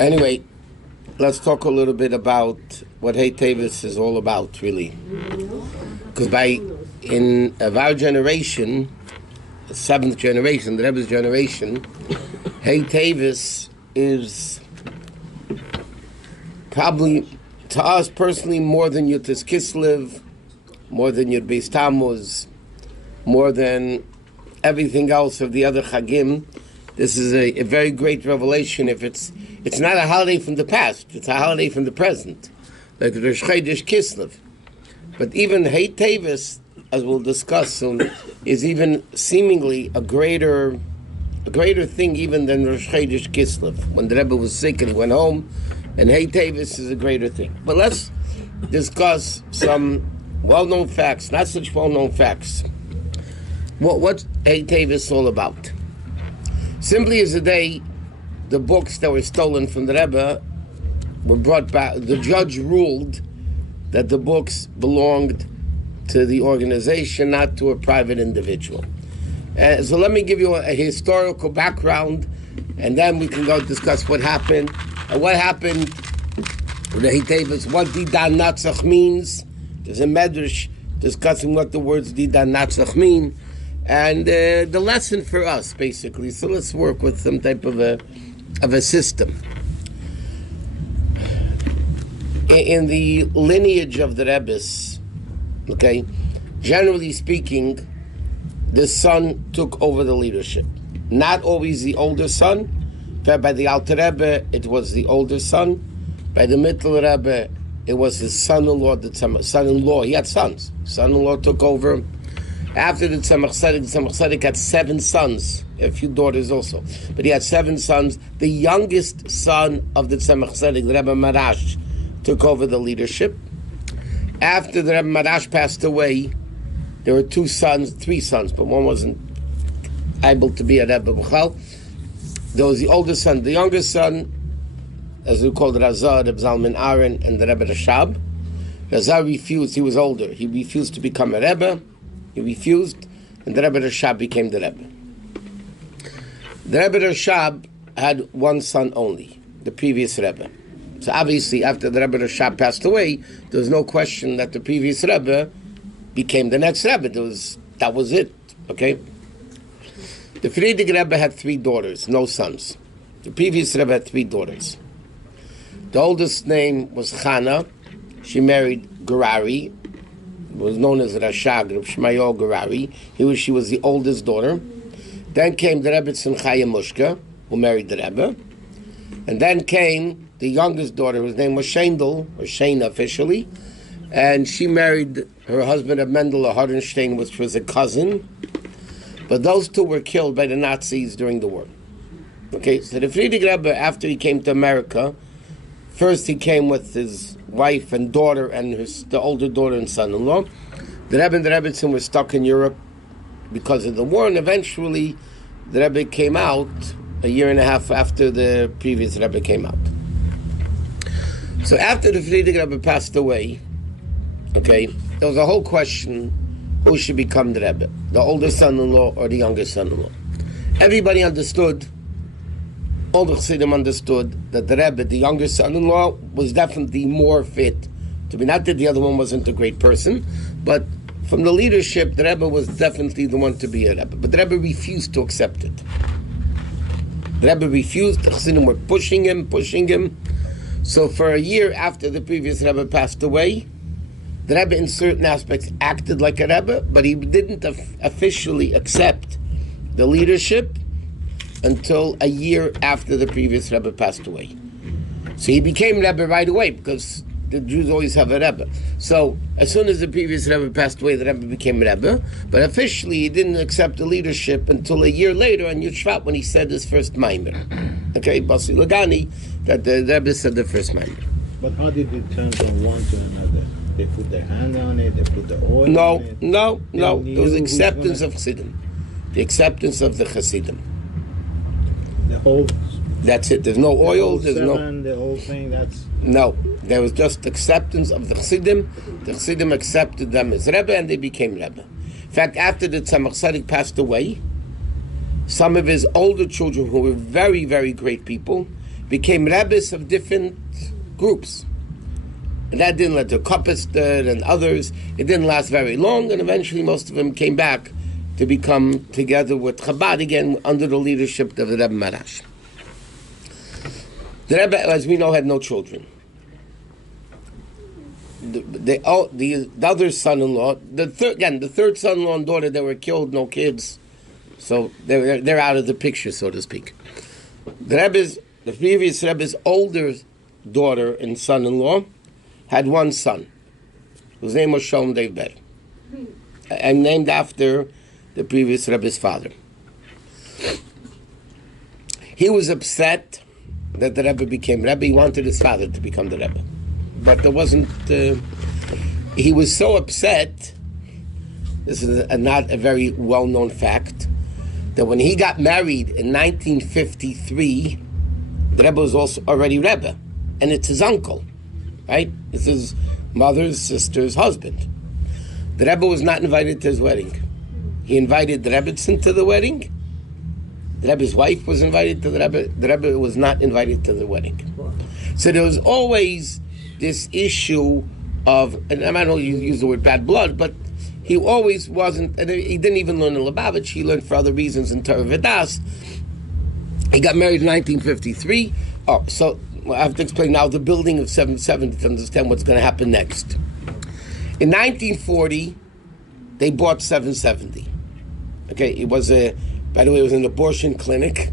Anyway, let's talk a little bit about what Hey Teves is all about, really. Because in our generation, the seventh generation, the Rebbe's generation, Hey Teves is probably, to us personally, more than Yutis Kislev, more than Yud Beis Tammuz, more than everything else of the other Chagim. This is a very great revelation. If it's not a holiday from the past, it's a holiday from the present, like the Rosh Chodesh Kislev. But even Hey Teves, as we'll discuss soon, is even seemingly a greater thing even than Rosh Chodesh Kislev. When the Rebbe was sick and he went home, and Hey Teves is a greater thing. But let's discuss some well-known facts, not such well-known facts. What's Hey Teves all about? Simply as the day the books that were stolen from the Rebbe were brought back, the judge ruled that the books belonged to the organization, not to a private individual. So let me give you a historical background, and then we can go discuss what happened. And what happened with Hey Teves, what Didan Natzach means. There's a medrash discussing what the words Didan Natzach mean. And the lesson for us, basically. So let's work with some type of a system. In the lineage of the Rebbes, okay, generally speaking, the son took over the leadership. Not always the older son. By the Alter Rebbe, it was the older son. By the Mittel Rebbe, it was his son-in-law. Son-in-law, he had sons. Son-in-law took over. After the Tzemach Tzedek had 7 sons, a few daughters also, but he had 7 sons. The youngest son of the Tzemach Tzedek, the Rebbe Marash, took over the leadership. After the Rebbe Marash passed away, there were 3 sons, but one wasn't able to be a Rebbe B'chal. There was the oldest son, the youngest son, as we called Razah, Reb Zalman Aaron, and the Rebbe Rashab. Razah refused, he was older, he refused to become a Rebbe. He refused, and the Rebbe Rashab became the Rebbe. The Rebbe Rashab had one son only, the previous Rebbe. So obviously, after the Rebbe Rashab passed away, there was no question that the previous Rebbe became the next Rebbe. That was it, okay? The Frierdiker Rebbe had 3 daughters, no sons. The previous Rebbe had 3 daughters. The oldest name was Chana. She married Gerari, was known as Rashag, Reb Shmayo Gerari. She was the oldest daughter. Then came the Rebbe Simchaya Mushka, who married the Rebbe. And then came the youngest daughter, whose name was Shendel, or Shena officially. And she married her husband, Mendel Hardenstein, which was a cousin. But those 2 were killed by the Nazis during the war. Okay, so the Frierdiker Rebbe, after he came to America, first he came with his wife and daughter and the older daughter and son-in-law. The Rebbe and the Rebbetzin were stuck in Europe because of the war, and eventually the Rebbe came out a year and a half after the previous Rebbe came out. So after the Frierdiker Rebbe passed away, okay, there was a whole question, who should become the Rebbe, the older son-in-law or the younger son-in-law? Everybody understood, all the Chassidim understood that the Rebbe, the younger son-in-law, was definitely more fit to be. Not that the other one wasn't a great person, but from the leadership, the Rebbe was definitely the one to be a Rebbe. But the Rebbe refused to accept it. The Rebbe refused. The Chassidim were pushing him. So for a year after the previous Rebbe passed away, the Rebbe in certain aspects acted like a Rebbe, but he didn't officially accept the leadership until a year after the previous Rebbe passed away. So he became Rebbe right away, because the Jews always have a Rebbe. So as soon as the previous Rebbe passed away, the Rebbe became Rebbe, but officially he didn't accept the leadership until a year later on Yud Shvat, when he said his first Maimer. Okay, Basi Lagani, that the Rebbe said the first Maimer. But how did it turn from one to another? They put their hand on it, they put the oil on it? No. It was acceptance of Chassidim. The acceptance of the Chassidim. The whole... That's it. There's no oil. There's the whole thing. That's no. There was just acceptance of the Chassidim. The Chassidim accepted them as Rebbe, and they became Rebbe. In fact, after the Tzemach Tzedek passed away, some of his older children, who were very, very great people, became rabbis of different groups. And that didn't let the Kopistad and others, it didn't last very long, and eventually most of them came back to become together with Chabad again under the leadership of the Rebbe Marash. The Rebbe, as we know, had no children. The other son-in-law, the third son-in-law and daughter, they were killed, no kids, so they're out of the picture, so to speak. The previous Rebbe's older daughter and son-in-law had one son, whose name was Shalom Dev Ber, and named after the previous Rebbe's father. He was upset that the Rebbe became Rebbe. He wanted his father to become the Rebbe. But there wasn't, he was so upset, this is not a very well-known fact, that when he got married in 1953, the Rebbe was also already Rebbe, and it's his uncle, right? It's his mother's sister's husband. The Rebbe was not invited to his wedding. He invited the Rebbetzin to the wedding. The Rebbe's wife was invited to the Rebbe. The Rebbe was not invited to the wedding. So there was always this issue of, and I don't know you use the word bad blood, but he always wasn't, and he didn't even learn in Lubavitch, he learned for other reasons in Torah Vedas. He got married in 1953. Oh, so I have to explain now the building of 770 to understand what's going to happen next. In 1940, they bought 770. Okay, it was by the way, it was an abortion clinic.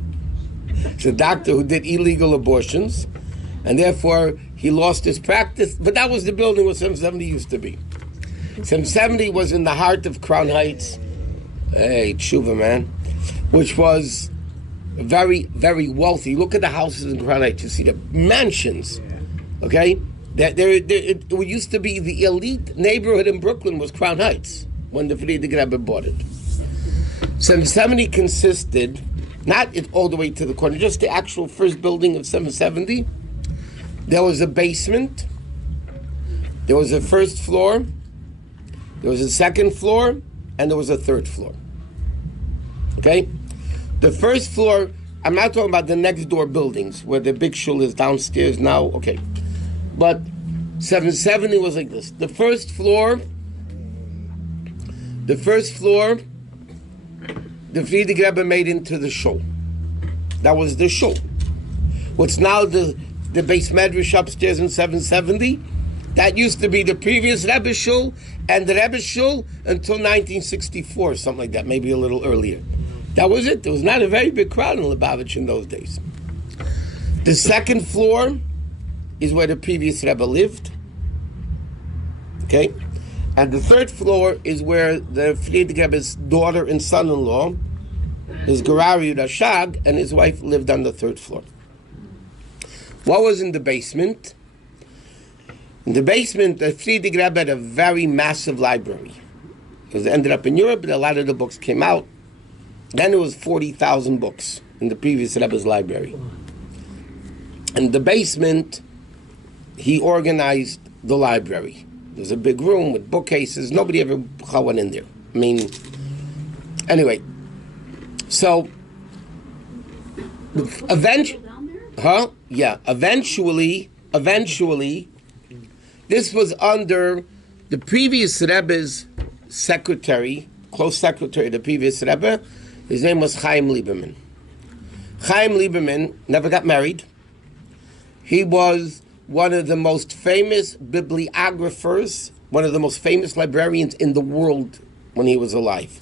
It's a doctor who did illegal abortions, and therefore he lost his practice. But that was the building where 770 used to be. 770 was in the heart of Crown Heights. Hey, Tshuva, man. Which was very, very wealthy. Look at the houses in Crown Heights. You see the mansions. Okay? It used to be the elite neighborhood in Brooklyn was Crown Heights when the Friedrich Rebbe bought it. 770 consisted, not all the way to the corner, just the actual first building of 770. There was a basement. There was a first floor. There was a second floor. And there was a third floor. Okay? The first floor, I'm not talking about the next door buildings where the big shul is downstairs now. Okay. But 770 was like this. The first floor, the Friedrich Rebbe made into the shul. That was the shul. What's now the base medrash upstairs in 770, that used to be the previous Rebbe shul and the Rebbe shul until 1964, something like that, maybe a little earlier. That was it. There was not a very big crowd in Lubavitch in those days. The second floor is where the previous Rebbe lived. Okay? And the third floor is where the Friedrich Rebbe's daughter and son-in-law, his Gerari Rashag, and his wife lived on the third floor. What was in the basement? In the basement, the Friedrich Rebbe had a very massive library. It ended up in Europe, and a lot of the books came out. Then it was 40,000 books in the previous Rebbe's library. In the basement, he organized the library. There was a big room with bookcases. Nobody ever went in there. I mean, anyway. So, eventually, this was under the previous Rebbe's secretary, close secretary of the previous Rebbe. His name was Chaim Lieberman. Chaim Lieberman never got married. He was one of the most famous bibliographers, one of the most famous librarians in the world when he was alive.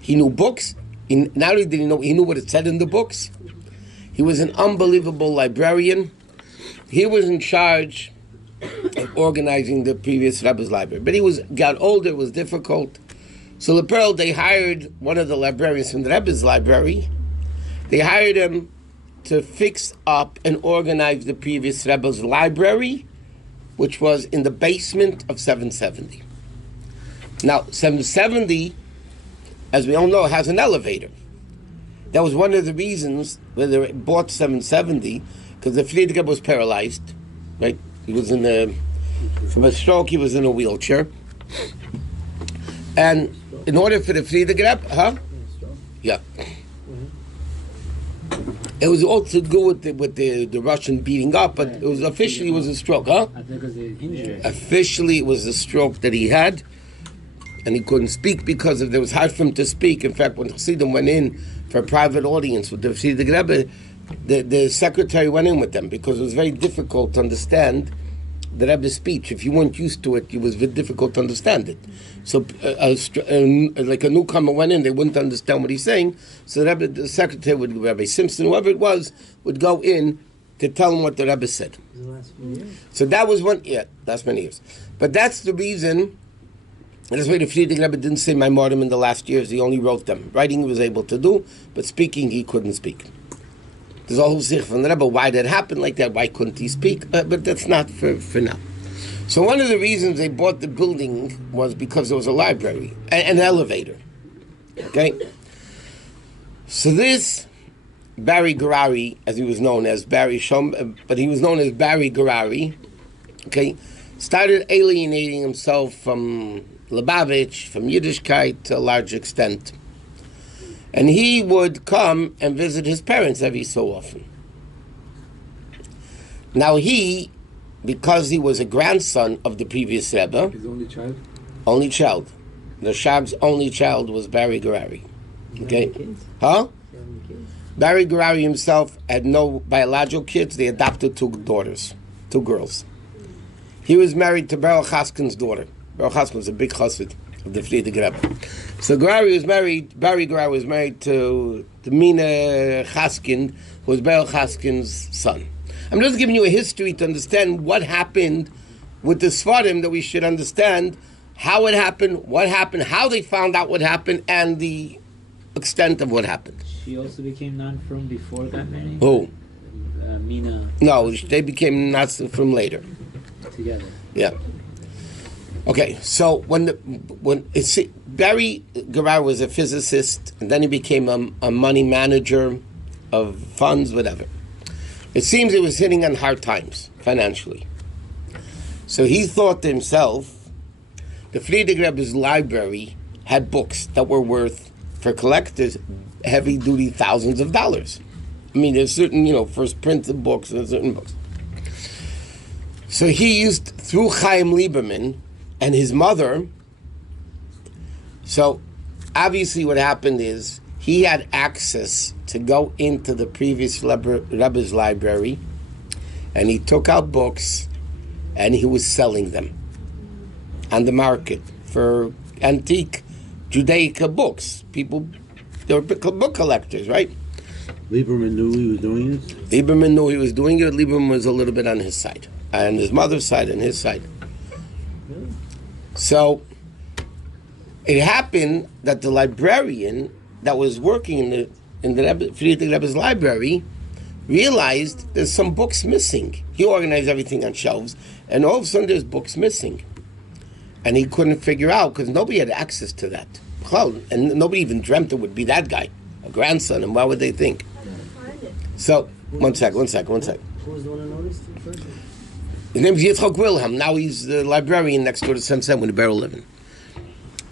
He knew books. Not only did he knew what it said in the books. He was an unbelievable librarian. He was in charge of organizing the previous Rebbe's library. But he got older, it was difficult. So they hired one of the librarians from the Rebbe's library. They hired him to fix up and organize the previous Rebbe's library, which was in the basement of 770. Now, 770, as we all know, has an elevator. That was one of the reasons when they bought 770, because the Friedrich Rebbe was paralyzed, right? He was from a stroke, he was in a wheelchair. And in order for the Friedrich Rebbe, Yeah. It was all to do with the Russian beating up, but it was officially a stroke, huh? I think it was an injury. Officially, it was a stroke that he had, and he couldn't speak because it was hard for him to speak. In fact, when Chassidim went in for a private audience with the Chassidic Rebbe, the secretary went in with them because it was very difficult to understand the Rebbe's speech. If you weren't used to it, it was very difficult to understand it. So, like a newcomer went in, they wouldn't understand what he's saying. So the Rebbe, the secretary, Rabbi Simpson, whoever it was, would go in to tell him what the Rebbe said. The last few years. So that was last many years. But that's the reason. And that's why the Friedrich Rebbe didn't say my martyrdom in the last years. He only wrote them. Writing he was able to do, but speaking he couldn't speak. There's a whole sich from the Rebbe why that happened like that. Why couldn't he speak? But that's not for now. So one of the reasons they bought the building was because there was a library, an elevator. Okay. So this Barry Garari, as he was known as Barry Shom, but he was known as Barry Garari. Okay, started alienating himself from Lubavitch, from Yiddishkeit to a large extent. And he would come and visit his parents every so often. Now he, because he was a grandson of the previous Rebbe, His only child? only child, the Shab's only child was Barry Garari. Okay? Kids? Huh? 7 kids? Barry Garari himself had no biological kids. They adopted 2 daughters, 2 girls. He was married to Beryl Chaskin's daughter. Beryl Chaskin was a big chassid of the Friedrich Rebbe. So Barry Garari was married to Mina Chaskin, who was Beryl Chaskin's son. I'm just giving you a history to understand what happened with the Sfarim, that we should understand how it happened, what happened, how they found out what happened, and the extent of what happened. She also became non-from before that married? Who? Mina. No, they became Nazi from later. Together. Yeah. Okay, so Barry Garari was a physicist, and then he became a money manager of funds, whatever. It seems he was hitting on hard times financially. So he thought to himself, the Friedrich Rebbe's library had books that were worth, for collectors, heavy-duty thousands of dollars. I mean, there's certain, first printed books and certain books. So he used, through Chaim Lieberman and his mother, so obviously what happened is he had access to go into the previous Rebbe's library, and he took out books and he was selling them on the market for antique Judaica books. People, they were book collectors, right? Lieberman knew he was doing this? Lieberman knew he was doing it. Lieberman was a little bit on his side, on his mother's side and his side. So it happened that the librarian that was working in the Friedrich Rebbe's library realized there's some books missing. He organized everything on shelves, and all of a sudden there's books missing. And he couldn't figure out, because nobody had access to that. And nobody even dreamt it would be that guy, a grandson, and why would they think? So, one sec. Who was the one who noticed it first? His name is Yitzchak Wilhelm. Now he's the librarian next door to Sunset when the Beryl living.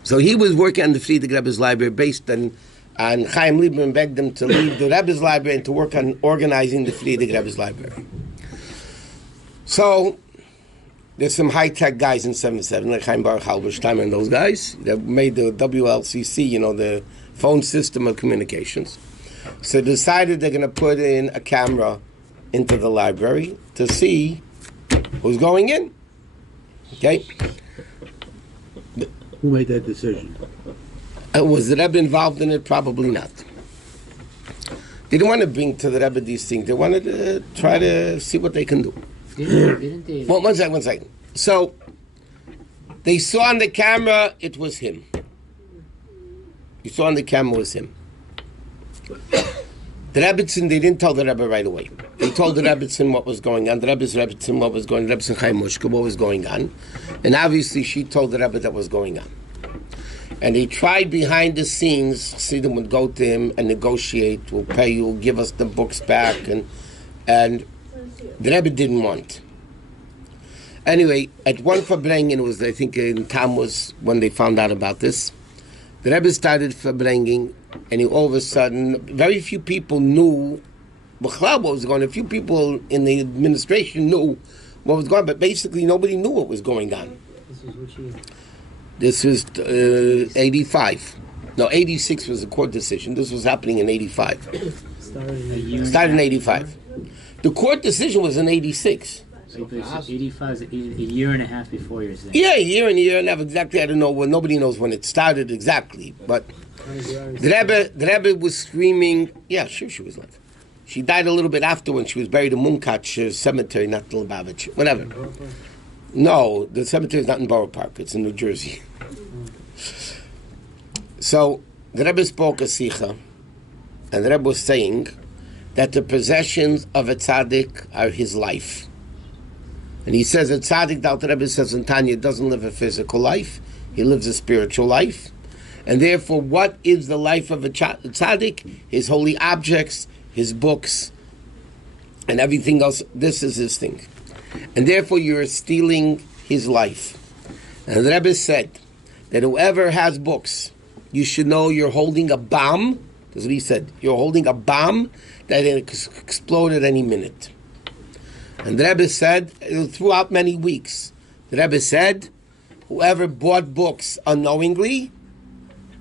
So he was working on the Friedrich Rebbe's library based on Chaim Lieberman begged him to leave the Rebbe's library and to work on organizing the Friedrich Rebbe's library. So there's some high-tech guys in 77, like Chaim Baruch Halberstein and those guys, that made the WLCC, the phone system of communications. So they decided they're going to put in a camera into the library to see who's going in. Okay? Who made that decision? Was the Rebbe involved in it? Probably not. They didn't want to bring to the Rebbe these things. They wanted to try to see what they can do. Didn't they? Well, one second. So, they saw on the camera it was him. You saw on the camera it was him. The Rebbitzin, they didn't tell the Rebbe right away. They told the Rebbitzin what was going on. The Rebbe's Rebbitzin what was going on. Rebbitzin Chaim Mushka what was going on. And obviously she told the Rebbe that was going on. And they tried behind the scenes, Chassidim would go to him and negotiate, we'll pay you, give us the books back. And the Rebbe didn't want. Anyway, at one Farbrengen, it was, I think, in Tammuz, when they found out about this, the Rebbe started Farbrengen, and all of a sudden, very few people knew what was going on. A few people in the administration knew what was going on, but basically nobody knew what was going on. This was which year? This was 85. No, 86 was a court decision. This was happening in 85. Started in 85. The court decision was in 86. So 85 is a year and a half before you're saying. Yeah, a year and a half exactly. I don't know when. Nobody knows when it started exactly. But the Rebbe was screaming. Yeah, sure, she was alive. She died a little bit after when she was buried in Munkach cemetery, not the Lubavitch, whatever. No, the cemetery is not in Borough Park. It's in New Jersey. So the Rebbe spoke a sicha, and the Rebbe was saying that the possessions of a tzaddik are his life. And he says that tzaddik, the Alter Rebbe says in Tanya, doesn't live a physical life, he lives a spiritual life. And therefore, what is the life of a tzaddik? His holy objects, his books, and everything else. This is his thing. And therefore, you're stealing his life. And the Rebbe said that whoever has books, you should know you're holding a bomb. That's what he said. You're holding a bomb that will explode at any minute. And the Rebbe said, throughout many weeks, the Rebbe said, whoever bought books unknowingly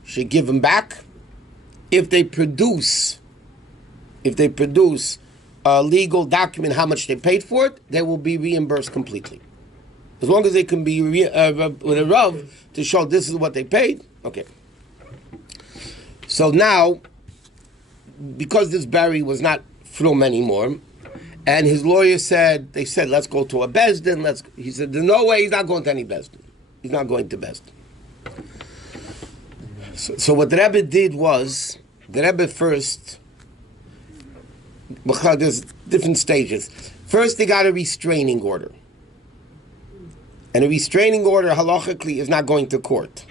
should give them back. If they produce a legal document how much they paid for it, they will be reimbursed completely. As long as they can be with a Rav to show this is what they paid, okay. So now, because this Barry was not from anymore, and his lawyer said, let's go to a Bezdin. He said, there's no way he's not going to any Bezdin. He's not going to Bezdin. So what the Rebbe did was, the Rebbe first, there's different stages. First, they got a restraining order. And a restraining order, halachically, is not going to court.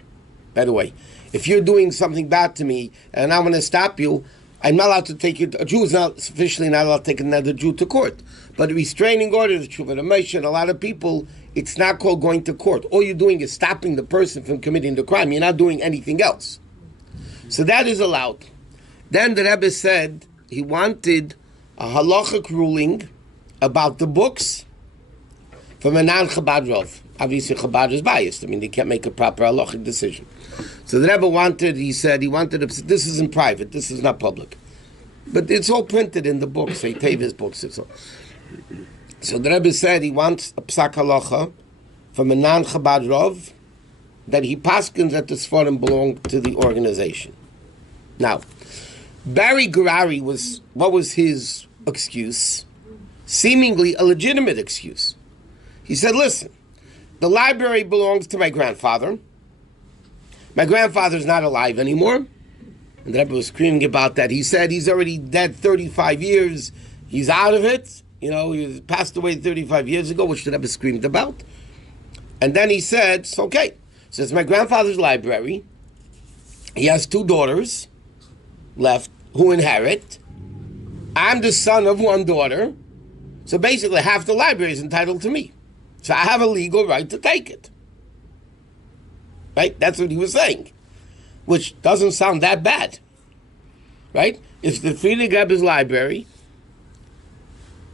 By the way, if you're doing something bad to me, and I want to stop you, I'm not allowed to take you. A Jew is not officially not allowed to take another Jew to court. But a restraining order, the Tshuva Moshe, and a lot of people, it's not called going to court. All you're doing is stopping the person from committing the crime. You're not doing anything else. So that is allowed. Then the Rebbe said he wanted a halachic ruling about the books from a non-Chabad Rav. Obviously, Chabad is biased. I mean, they can't make a proper halachic decision. So the Rebbe wanted, this is in private, this is not public. But it's all printed in the books, say Teves books. So the Rebbe said he wants a psak halacha from a non-Chabad Rav that he paskins that the Sforim belong to the organization. Now, Barry Gurari what was his excuse? Seemingly a legitimate excuse. He said, listen, the library belongs to my grandfather. My grandfather's not alive anymore. And the Rebbe was screaming about that. He said he's already dead 35 years. He's out of it. He passed away 35 years ago, which the Rebbe screamed about. And then he said, it's okay. So it's my grandfather's library. He has 2 daughters left who inherit. I'm the son of 1 daughter. So basically half the library is entitled to me. So I have a legal right to take it. Right? That's what he was saying. Which doesn't sound that bad. Right? It's the Friedrich Rebbe's library.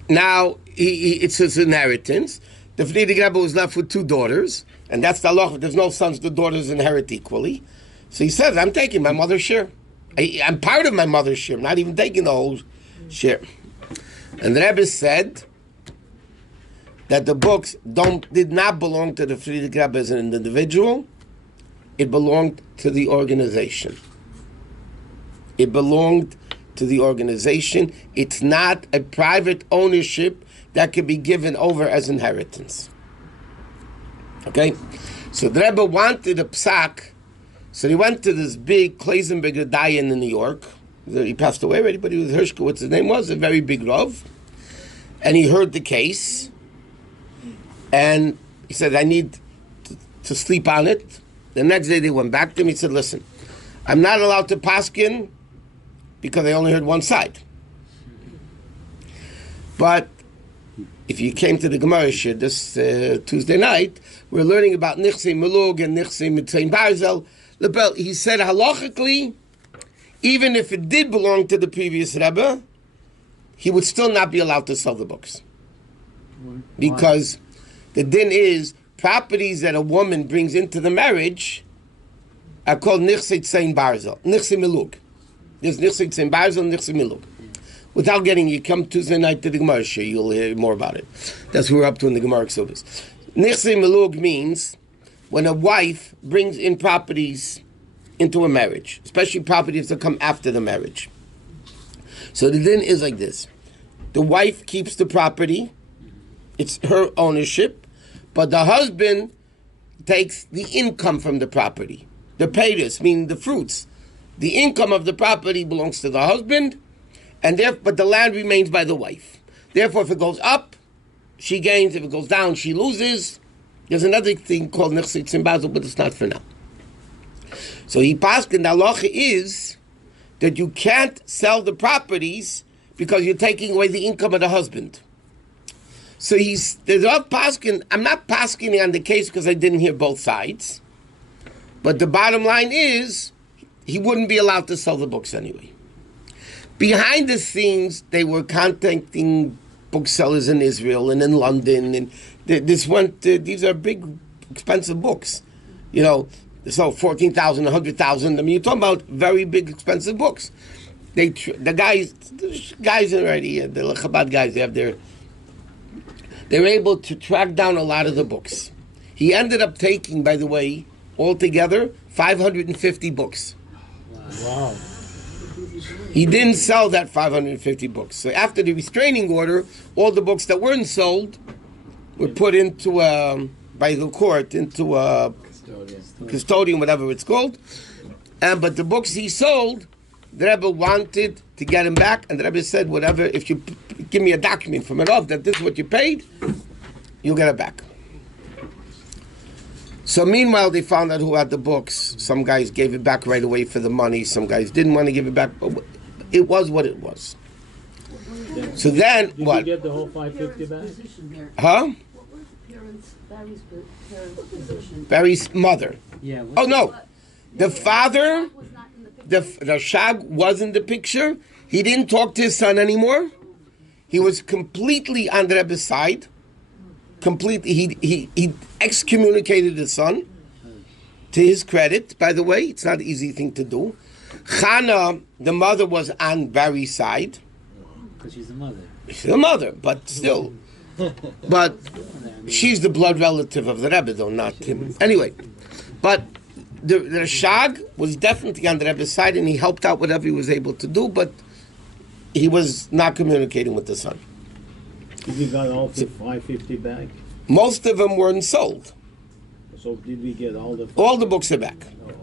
Now, it's his inheritance. The Friedrich Rebbe was left with 2 daughters. And that's the halacha. If there's no sons, the daughters inherit equally. So he says, I'm taking my mother's share. I'm part of my mother's share. I'm not even taking the whole share. And the Rebbe said that the books did not belong to the Friedrich Rebbe as an individual. It belonged to the organization. It belonged to the organization. It's not a private ownership that can be given over as inheritance. Okay? So the Rebbe wanted a psak. So he went to this big Kleisenberger Dayan in New York. He passed away already, but he was Hirschkowitz. His name was a very big Rav. And he heard the case. And he said, I need to sleep on it. The next day they went back to him. He said, listen, I'm not allowed to paskin because I only heard one side. But if you came to the Gemara shir this Tuesday night, we're learning about Nichsei Melug and Nichsei Mitzain Barzel. He said halachically, even if it did belong to the previous Rebbe, he would still not be allowed to sell the books. Because the din is properties that a woman brings into the marriage are called nichse tzein barzel, nichse milug. There's nichse tzein barzel, nichse milug. Without getting, you come Tuesday night to the Gemara shir, you'll hear more about it. That's what we're up to in the Gemara Ksubis. Nichse milug means when a wife brings in properties into a marriage, especially properties that come after the marriage. So the din is like this. The wife keeps the property, it's her ownership, but the husband takes the income from the property. The payers, meaning the fruits. The income of the property belongs to the husband, but the land remains by the wife. Therefore, if it goes up, she gains. If it goes down, she loses. There's another thing called Nechse Tzim Basil, but it's not for now. So he passed, and the halacha is that you can't sell the properties because you're taking away the income of the husband. So there's a paskin. I'm not pasking on the case because I didn't hear both sides. But the bottom line is, he wouldn't be allowed to sell the books anyway. Behind the scenes, they were contacting booksellers in Israel and in London, and these are big, expensive books. You know, so 14,000, 100,000. I mean, you're talking about very big, expensive books. The guys already, the Chabad guys, they were able to track down a lot of the books. He ended up taking, by the way, altogether, 550 books. Wow. He didn't sell that 550 books. So after the restraining order, all the books that weren't sold were put into, by the court, into a custodian, whatever it's called. But the books he sold, the Rebbe wanted to get him back, and the Rebbe said, whatever, if you give me a document from it off that this is what you paid, you'll get it back. So meanwhile, they found out who had the books. Some guys gave it back right away for the money. Some guys didn't want to give it back. But it was what it was. So then, Did what? you get the whole 550 back? Huh? What was Barry's parents' position? Barry's mother. Yeah. Oh, no. The father, Was not in the picture. the Shag was in the picture. He didn't talk to his son anymore. He was completely on the Rebbe's side. Completely, he excommunicated his son. To his credit, by the way, it's not an easy thing to do. Chana, the mother, was on Barry's side. Because she's the mother. She's the mother, but still. But she's the blood relative of the Rebbe, though, not him. Anyway, but the Shag was definitely on the Rebbe's side, and he helped out whatever he was able to do, but he was not communicating with the son. Did we got all 550 back? Most of them weren't sold. So did we get all the... All the books are back. Oh, okay.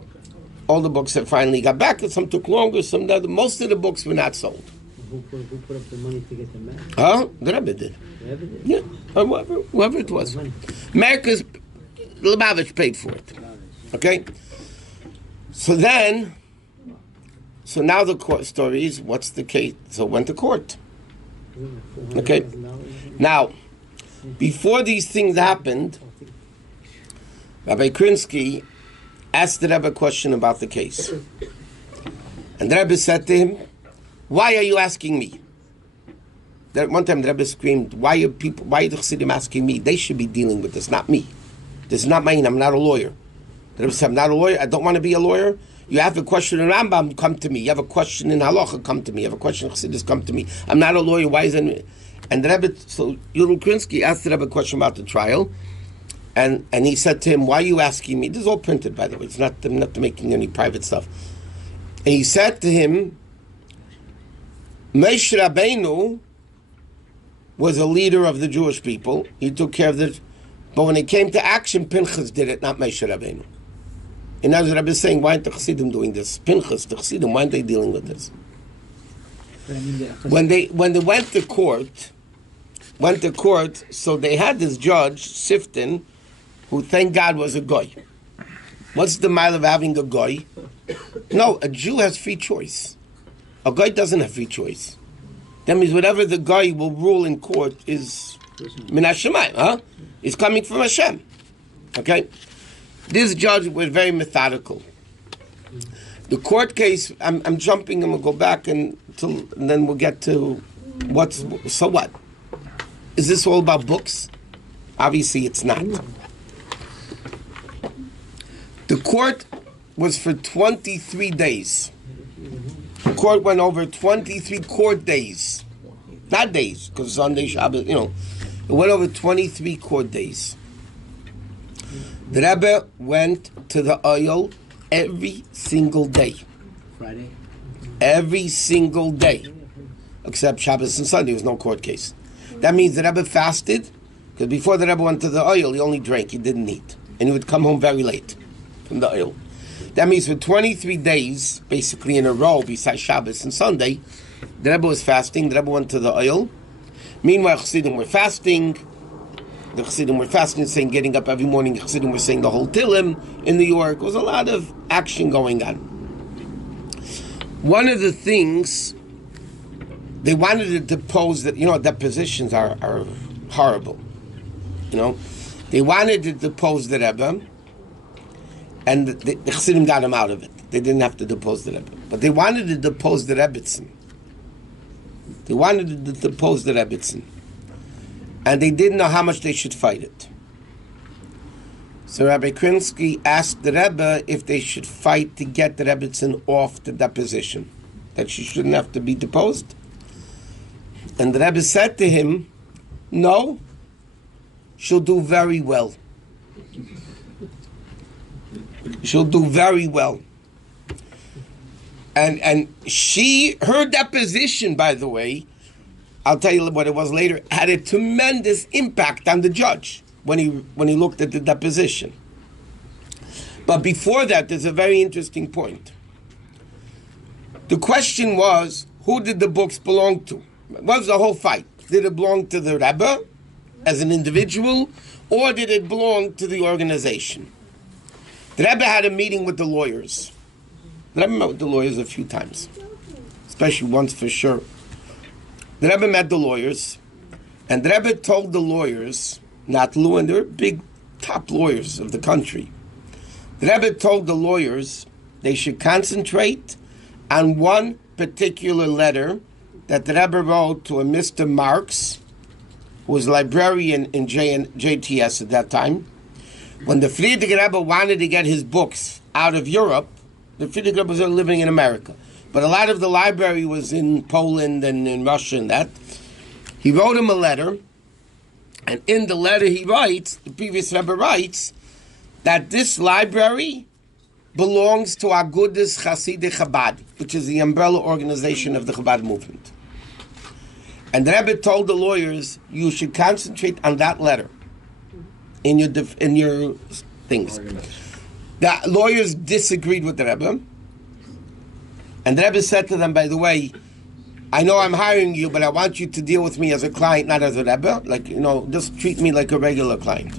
All the books have finally got back. Some took longer, most of the books were not sold. Who put up the money to get them back? Huh? The Rebbe did. The Rebbe did? Yeah, or whoever it was. America's Lubavitch paid for it. Okay? So now the court story is, what's the case? So it went to court. Okay? Now, before these things happened, Rabbi Krinsky asked the Rebbe a question about the case. And the Rebbe said to him, why are you asking me? One time the Rebbe screamed, why are the Chassidim asking me? They should be dealing with this, not me. This is not mine, I'm not a lawyer. The Rebbe said, I'm not a lawyer, I don't want to be a lawyer. You have a question in Rambam, come to me. You have a question in Halacha, come to me. You have a question in Chassidus, come to me. I'm not a lawyer, why is it? And the Rebbe, so Yudel Krinsky asked the Rebbe a question about the trial, and he said to him, why are you asking me? This is all printed, by the way. It's not, I'm not making any private stuff. And he said to him, Moshe Rabbeinu was a leader of the Jewish people. He took care of it. But when it came to action, Pinchas did it, not Moshe Rabbeinu. And as Rabbi is saying, why aren't the Chassidim doing this? Pinchas, the Chassidim, why aren't they dealing with this? When they went to court, so they had this judge, Sifton, who, thank God, was a goy. What's the mile of having a goy? No, a Jew has free choice. A goy doesn't have free choice. That means whatever the goy will rule in court is min Hashemayim, huh? It's coming from Hashem. Okay? This judge was very methodical. The court case, I'm jumping, I'm going to go back and then we'll get to So what? Is this all about books? Obviously, it's not. The court was for 23 days. The court went over 23 court days. Not days, because Sunday, Shabbos, it went over 23 court days. The Rebbe went to the oil every single day. Friday? Every single day. Except Shabbos and Sunday, there was no court case. That means the Rebbe fasted, because before the Rebbe went to the oil, he only drank, he didn't eat. And he would come home very late from the oil. That means for 23 days, basically in a row, besides Shabbos and Sunday, the Rebbe was fasting, the Rebbe went to the oil. Meanwhile, Chassidim were fasting. The Chassidim were fasting, saying, getting up every morning, Chassidim were saying the whole Tillim in New York. There was a lot of action going on. One of the things, they wanted to depose, that depositions are horrible. They wanted to depose the Rebbe, and the Chassidim got him out of it. They didn't have to depose the Rebbe. But they wanted to depose the Rebbitzin. And they didn't know how much they should fight it. So Rabbi Krinsky asked the Rebbe if they should fight to get the Rebbitzin off the deposition, that she shouldn't have to be deposed. And the Rebbe said to him, no, she'll do very well. She'll do very well. And her deposition, by the way, I'll tell you what it was later, had a tremendous impact on the judge when he looked at the deposition. But before that, there's a very interesting point. The question was, who did the books belong to? What was the whole fight? Did it belong to the Rebbe as an individual, or did it belong to the organization? The Rebbe had a meeting with the lawyers. The Rebbe met with the lawyers a few times, especially once for sure. The Rebbe met the lawyers, and the Rebbe told the lawyers, not Lou, and they're big top lawyers of the country. The Rebbe told the lawyers they should concentrate on one particular letter that the Rebbe wrote to a Mr. Marks, who was a librarian in JTS at that time. When the Friedrich Rebbe wanted to get his books out of Europe, the Friedrich Rebbe was living in America, but a lot of the library was in Poland and in Russia and that. He wrote him a letter, and in the letter he writes, the previous Rebbe writes, that this library belongs to Agudas Chasidei Chabad, which is the umbrella organization of the Chabad movement. And the Rebbe told the lawyers, you should concentrate on that letter in your things. The lawyers disagreed with the Rebbe, and the Rebbe said to them, by the way, I know I'm hiring you, but I want you to deal with me as a client, not as a Rebbe. Just treat me like a regular client.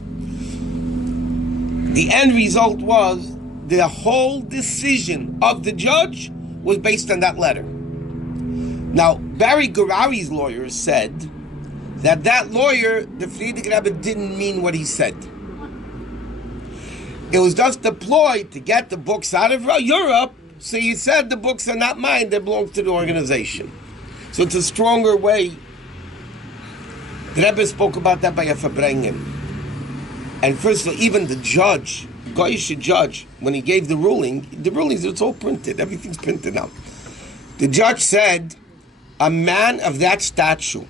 The end result was the whole decision of the judge was based on that letter. Now, Barry Gurari's lawyers said that lawyer, the Friedrich Rebbe, didn't mean what he said. It was just deployed to get the books out of Europe, so he said the books are not mine, they belong to the organization. So it's a stronger way. The Rebbe spoke about that by a Verbrengen. And first of all, even the judge, Goyish judge, when he gave the rulings, it's all printed, everything's printed out. The judge said, a man of that stature,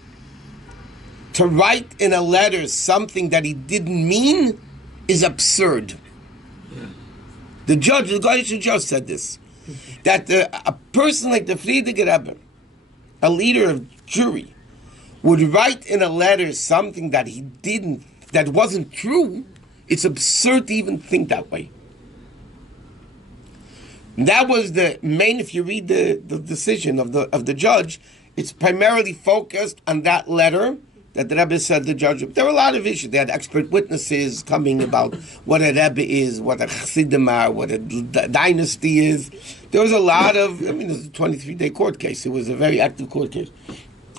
to write in a letter something that he didn't mean is absurd. The Goyish judge said this, that a person like the Friedrich Rebbe, a leader of jury, would write in a letter something that that wasn't true. It's absurd to even think that way. And that was the main, if you read the decision of the judge, it's primarily focused on that letter that the Rebbe said the judge. There were a lot of issues. They had expert witnesses coming about what a Rebbe is, what a Chassidim are, what a dynasty is. There was a lot of, it was a 23-day court case. It was a very active court case.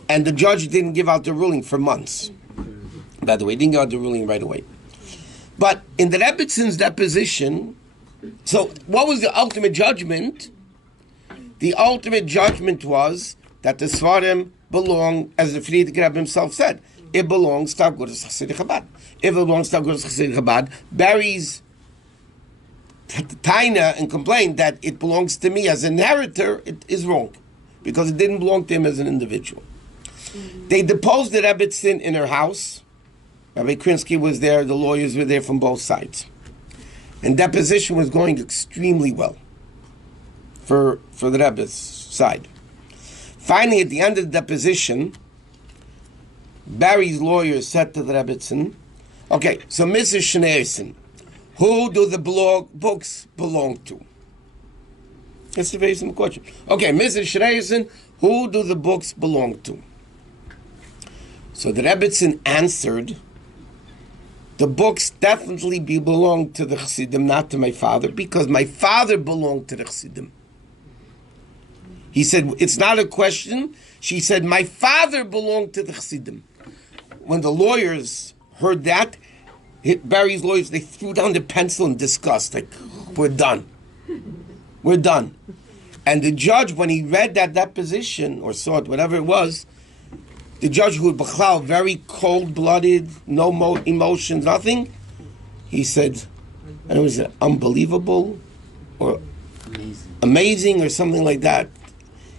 And the judge didn't give out the ruling for months. By the way, he didn't give out the ruling right away. But in the Rebbitzins' deposition, so what was the ultimate judgment? The ultimate judgment was that the Svarim belong, as the Frierdiker Rebbe himself said, it belongs to Agudas Chassidic Chabad. If it belongs to Agudas Chassidic Chabad, Barry's taina and complaint that it belongs to me as an inheritor, it is wrong, because it didn't belong to him as an individual. They deposed the Rebbitzin in her house. Rabbi Krinsky was there, the lawyers were there from both sides. And deposition was going extremely well for the Rebbe's side. Finally, at the end of the deposition, Barry's lawyer said to the Rebbitzin, okay, so Mrs. Schneerson, who do the books belong to? That's a very simple question. Okay, Mrs. Schneerson, who do the books belong to? So the Rebbitzin answered, the books definitely belong to the Chassidim, not to my father, because my father belonged to the Chassidim. He said, it's not a question. She said, my father belonged to the Chassidim. When the lawyers heard that, Barry's lawyers, they threw down the pencil in disgust, like, we're done. We're done. And the judge, when he read that deposition, or saw it, whatever it was, the judge, who was very cold-blooded, no emotions, nothing, he said, and it was unbelievable, or amazing, or something like that.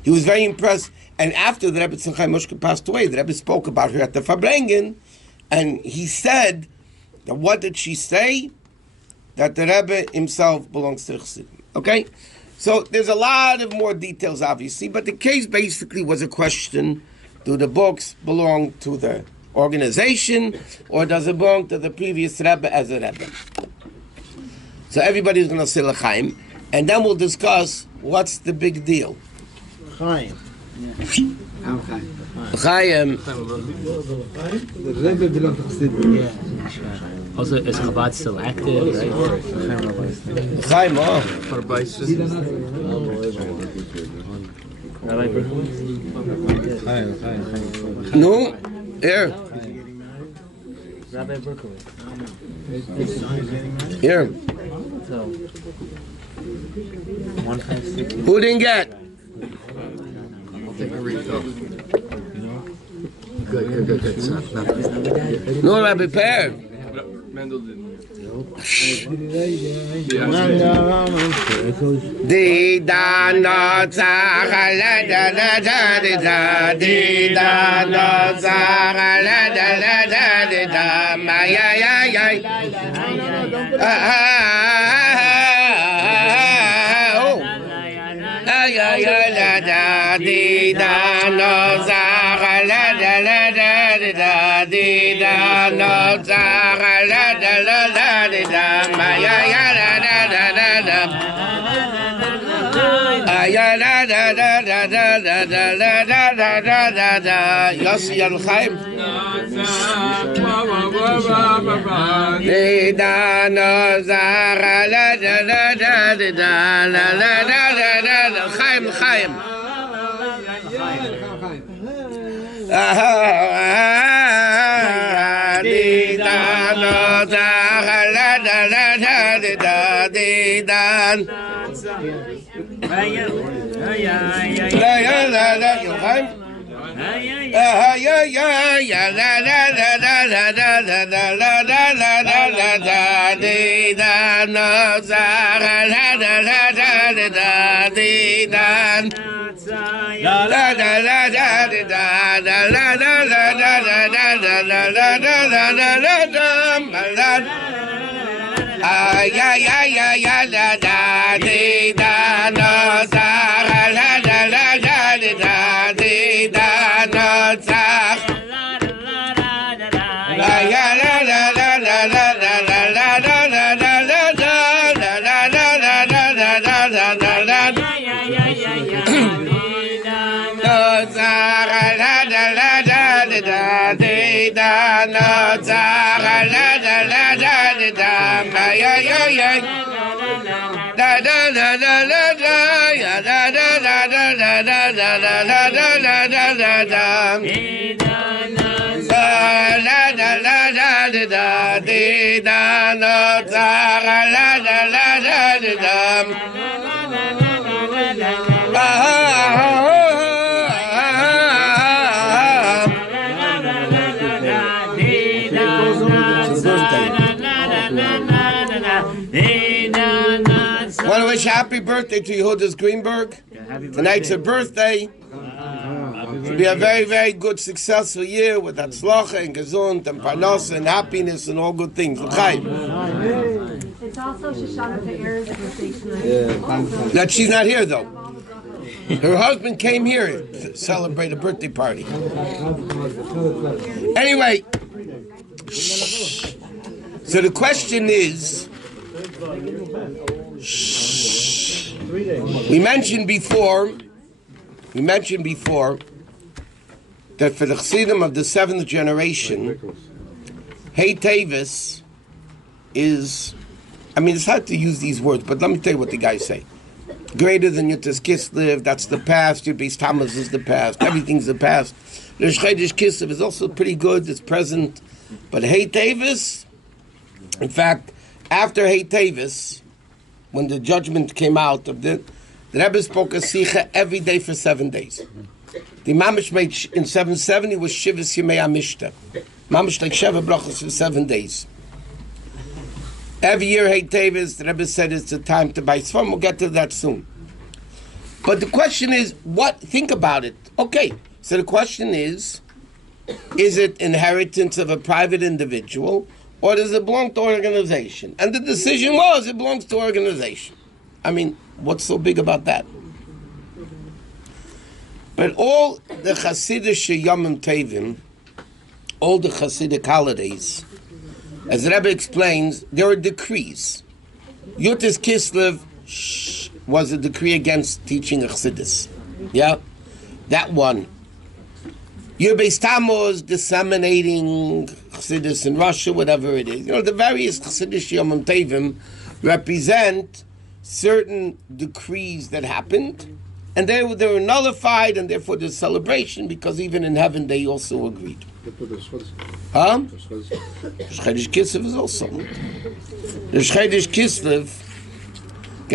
He was very impressed. And after the Rebbe Tzimcha Moshke passed away, the Rebbe spoke about her at the Farbrengen, and he said, that what did she say? That the Rebbe himself belongs to the Chassidim. Okay? So there's a lot of more details, obviously, but the case basically was a question, do the books belong to the organization, or does it belong to the previous Rebbe as a Rebbe? So everybody's going to say L'chaim, and then we'll discuss what's the big deal. Chaim. Chaim. The Rebbe belongs to Chassidim. Yeah. Also, is Chabad still active, right? Chaim, oh. Rabbi No? Here. Rabbi Berkowitz. Here. So, 156. Who didn't get? Good. No, Rabbi Per. Mendel didn't. Di da no za la da da da da di da no za la da da da da ma ya ya ya ya la da di da no za la da la da da di da no za la da la da ma ya ya la da da da ya la da da da da da da da da da da da Yossi al-Chaim di da no za la da da da da la la da da da Chaim Chaim di da no za la da da da da di da la ya la la you Chaim ya ya ya la la la la la la la la la la la la di da no za la la la la da di da la la la la da da la la la la la la la la la la la la ya ya ya ya la da di da no za la la la la da di da no za la ya la la la la la la la la la la la da di da no za la la la da da ma ya ya ya da da da da da da ya da da da da da da da da da da da da la la la da da di da no za la la la da da birthday. Want to wish happy birthday to Yehudas Greenberg. Tonight's her birthday. It'll be a very, very good, successful year with Hatzlacha and Gesund and Parnasa and happiness and all good things. L'chaim. It's also Shoshana Pe'er's birthday tonight. That she's not here though. Her husband came here to celebrate a birthday party. Anyway, so the question is, we mentioned before that for the Chassidim of the 7th generation, Hey Teves is, it's hard to use these words, but let me tell you what the guys say. Greater than Yutas Kislev, that's the past. Your Beis Tammuz is the past. Everything's the past. The Chodesh Kislev is also pretty good. It's present. But Hey Teves, in fact, after Hey Teves, when the judgment came out of the Rebbe spoke a Sicha every day for 7 days. The Mamish made in 770 was Shivas Yemei Amishta. Mamish like Sheva Brachos for 7 days. Every year, Hey Teves, the Rebbe said it's the time to buy Sfam. We'll get to that soon. But the question is, think about it. Okay, so the question is it inheritance of a private individual, or does it belong to organization? And the decision was, it belongs to organization. What's so big about that? But all the Hasidic Yomim Tovim, all the Hasidic holidays, as the Rebbe explains, there are decrees. Yutas Kislev was a decree against teaching Chassidus. Yeah? That one. Your Beis Tammuz disseminating Chassidus in Russia, whatever it is. The various Hasidic Yomim Tovim represent certain decrees that happened, and they were nullified, and therefore there's celebration, because even in heaven they also agreed. Huh? Chodesh Kislev is also. The Chodesh Kislev,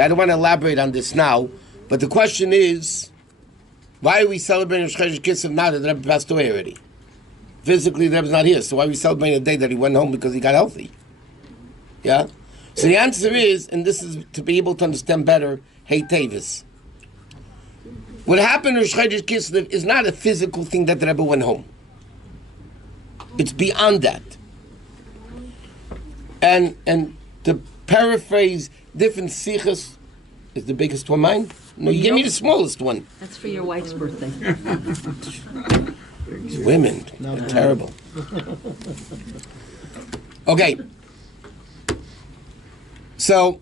I don't want to elaborate on this now, but the question is, why are we celebrating Chodesh Kislev now that the Rebbe passed away already? Physically, the Rebbe's not here, so why are we celebrating a day that he went home because he got healthy? Yeah? So the answer is, and this is to be able to understand better, Hey Teves. What happened in Chodesh Kislev is not a physical thing that the Rebbe went home. It's beyond that. And to paraphrase different sichas, is the biggest one mine? No, you gave me the smallest one. That's for your wife's birthday. Women, they're terrible. Okay. So,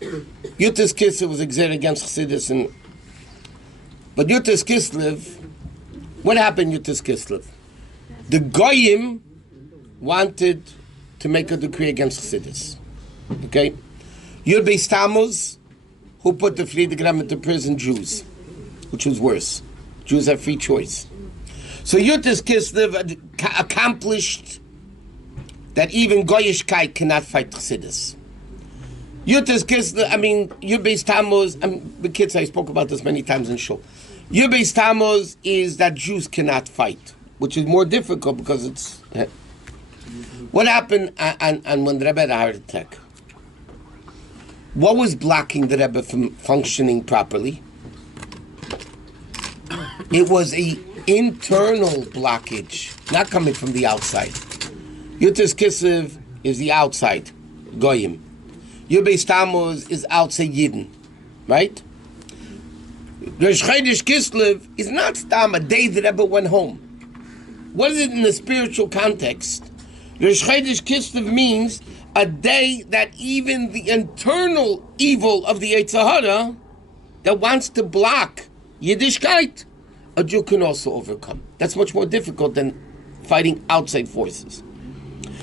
Yutas Kislev was exerted against Chassidus, but Yutas Kislev, what happened Yutas Kislev? The Goyim wanted to make a decree against Chassidus. Okay? Your Beis Tammuz, who put the Friedegram into prison, Jews, which was worse. Jews have free choice. So Yutas Kislev accomplished that even Goyishkeit cannot fight Chassidus. Yutas Kislev, your Beis Tammuz, the kids, I spoke about this many times in Shul. Your Beis Tammuz is that Jews cannot fight, which is more difficult because it's... What happened and when the Rebbe had a heart attack? What was blocking the Rebbe from functioning properly? It was an internal blockage, not coming from the outside. Yutas Kislev is the outside, Goyim. Your Beis Tammuz is outside Yidden, right? Rosh Chodesh Kislev is not stam a day the Rebbe went home. What is it in the spiritual context? Rosh Chodesh Kislev means a day that even the internal evil of the Yetzer Hara that wants to block Yiddishkeit, a Jew can also overcome. That's much more difficult than fighting outside forces.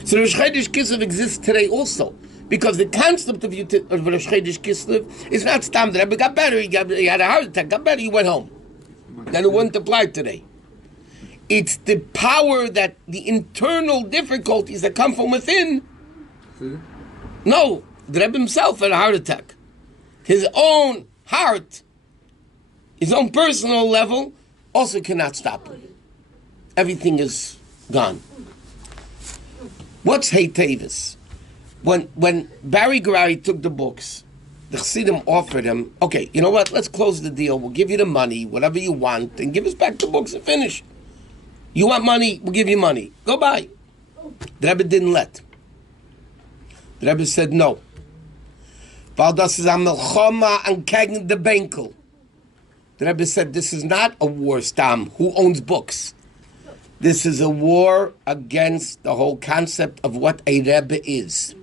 So Rosh Chodesh Kislev exists today also, because the concept of Rosh Chodesh Kislev is not stam. The Rebbe got better, he had a heart attack, got better, he went home. Then it wouldn't apply today. It's the power that the internal difficulties that come from within. No, the Rebbe himself had a heart attack. His own heart, his own personal level, also cannot stop him. Everything is gone. What's Hey Teves? When Barry Garari took the books, the Chassidim offered him, okay, you know what, let's close the deal. We'll give you the money, whatever you want, and give us back the books and finish. You want money, we'll give you money. Go buy. The Rebbe didn't let. The Rebbe said no. Weil das ist am Melchoma an gegen the Benkel. The Rebbe said this is not a war, Stam. Who owns books? This is a war against the whole concept of what a Rebbe is.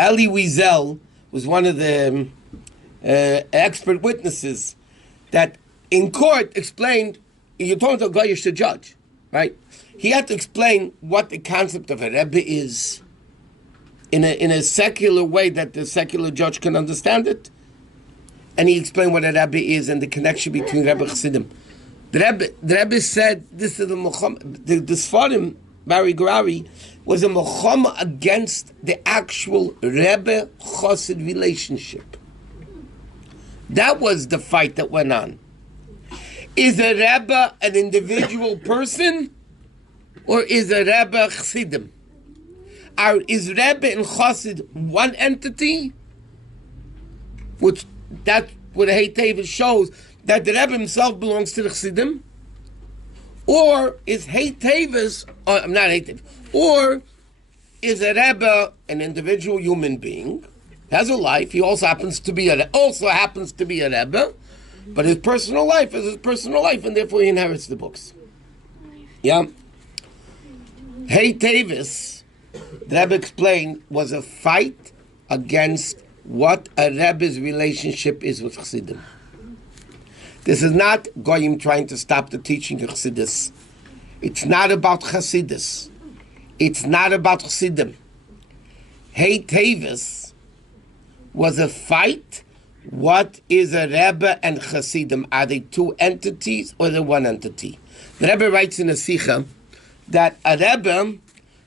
Eli Wiesel was one of the expert witnesses that in court explained, you're talking to a guy you should judge, right? He had to explain what the concept of a Rebbe is in a secular way that the secular judge can understand it. And he explained what a Rebbe is and the connection between Rebbe and Chassidim. The Rebbe said this is the Sfarim, Barry Garari, was a Melchoma against the actual Rebbe Chassid relationship. That was the fight that went on. Is a Rebbe an individual person, or is a Rebbe Chassidim? Is Rebbe and Chassid one entity? Which that's what Hey Teves shows, that the Rebbe himself belongs to the Chassidim? Or is Hey Teves, not Hey Teves, or is a Rebbe an individual human being, has a life, he also happens to be a Rebbe, but his personal life is his personal life, and therefore he inherits the books. Yeah? Hey Teves, the Rebbe explained, was a fight against what a Rebbe's relationship is with Chassidim. This is not Goyim trying to stop the teaching of Chassidus. It's not about Chassidus. It's not about Chassidim. Hey Teves was a fight. What is a Rebbe and Chassidim? Are they two entities or they one entity? The Rebbe writes in a Sikha that a Rebbe,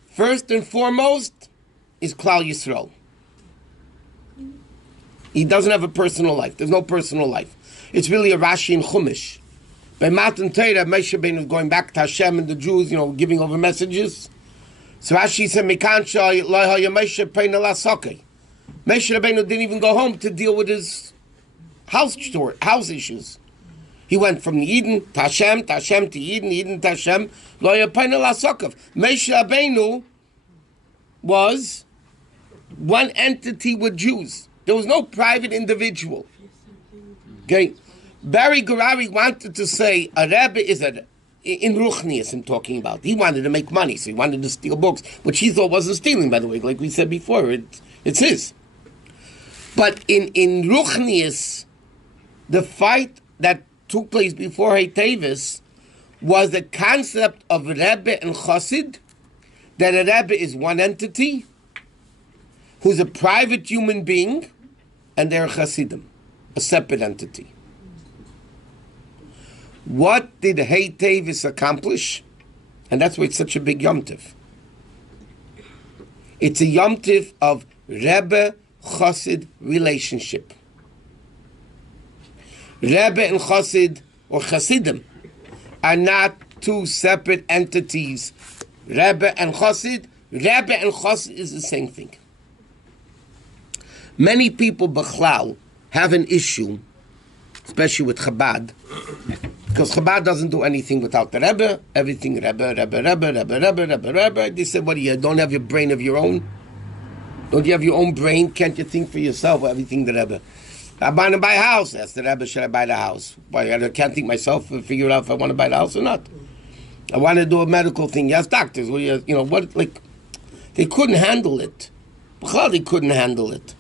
first and foremost, is Klal Yisrael. He doesn't have a personal life. There's no personal life. It's really a Rashi and Chumash. By Matan Torah, Moshe Rabbeinu was going back to Hashem and the Jews, giving over messages. So Rashi said, Mekansha lo haya Moshe Rabbeinu lasokei. Moshe Rabbeinu didn't even go home to deal with his house issues. He went from Eden to Hashem to Eden to Hashem. Lo haya Rabbeinu lasokei. Moshe Rabbeinu was one entity with Jews. There was no private individual. Okay? Barry Garari wanted to say a Rebbe is in Ruchnias I'm talking about. He wanted to make money, so he wanted to steal books, which he thought wasn't stealing, by the way, like we said before. It's his. But in Ruchnias, the fight that took place before Hey Teves was the concept of Rebbe and Chassid, that a Rebbe is one entity, who's a private human being, and they're Chassidim, a separate entity. What did Hey Teves accomplish? And that's why it's such a big Yom Tiv. It's a Yom Tiv of Rebbe-Chassid relationship. Rebbe and Chassid, or Chassidim, are not two separate entities. Rebbe and Chassid is the same thing. Many people, Bechlal, have an issue, especially with Chabad, because Chabad doesn't do anything without the Rebbe. Everything Rebbe. They said, what do you don't have your brain of your own? Don't you have your own brain? Can't you think for yourself? Everything the Rebbe. I want to buy a house. Ask the Rebbe, should I buy the house? Why, I can't think myself to figure out if I want to buy the house or not. I want to do a medical thing. Yes, doctors. They couldn't handle it. They couldn't handle it.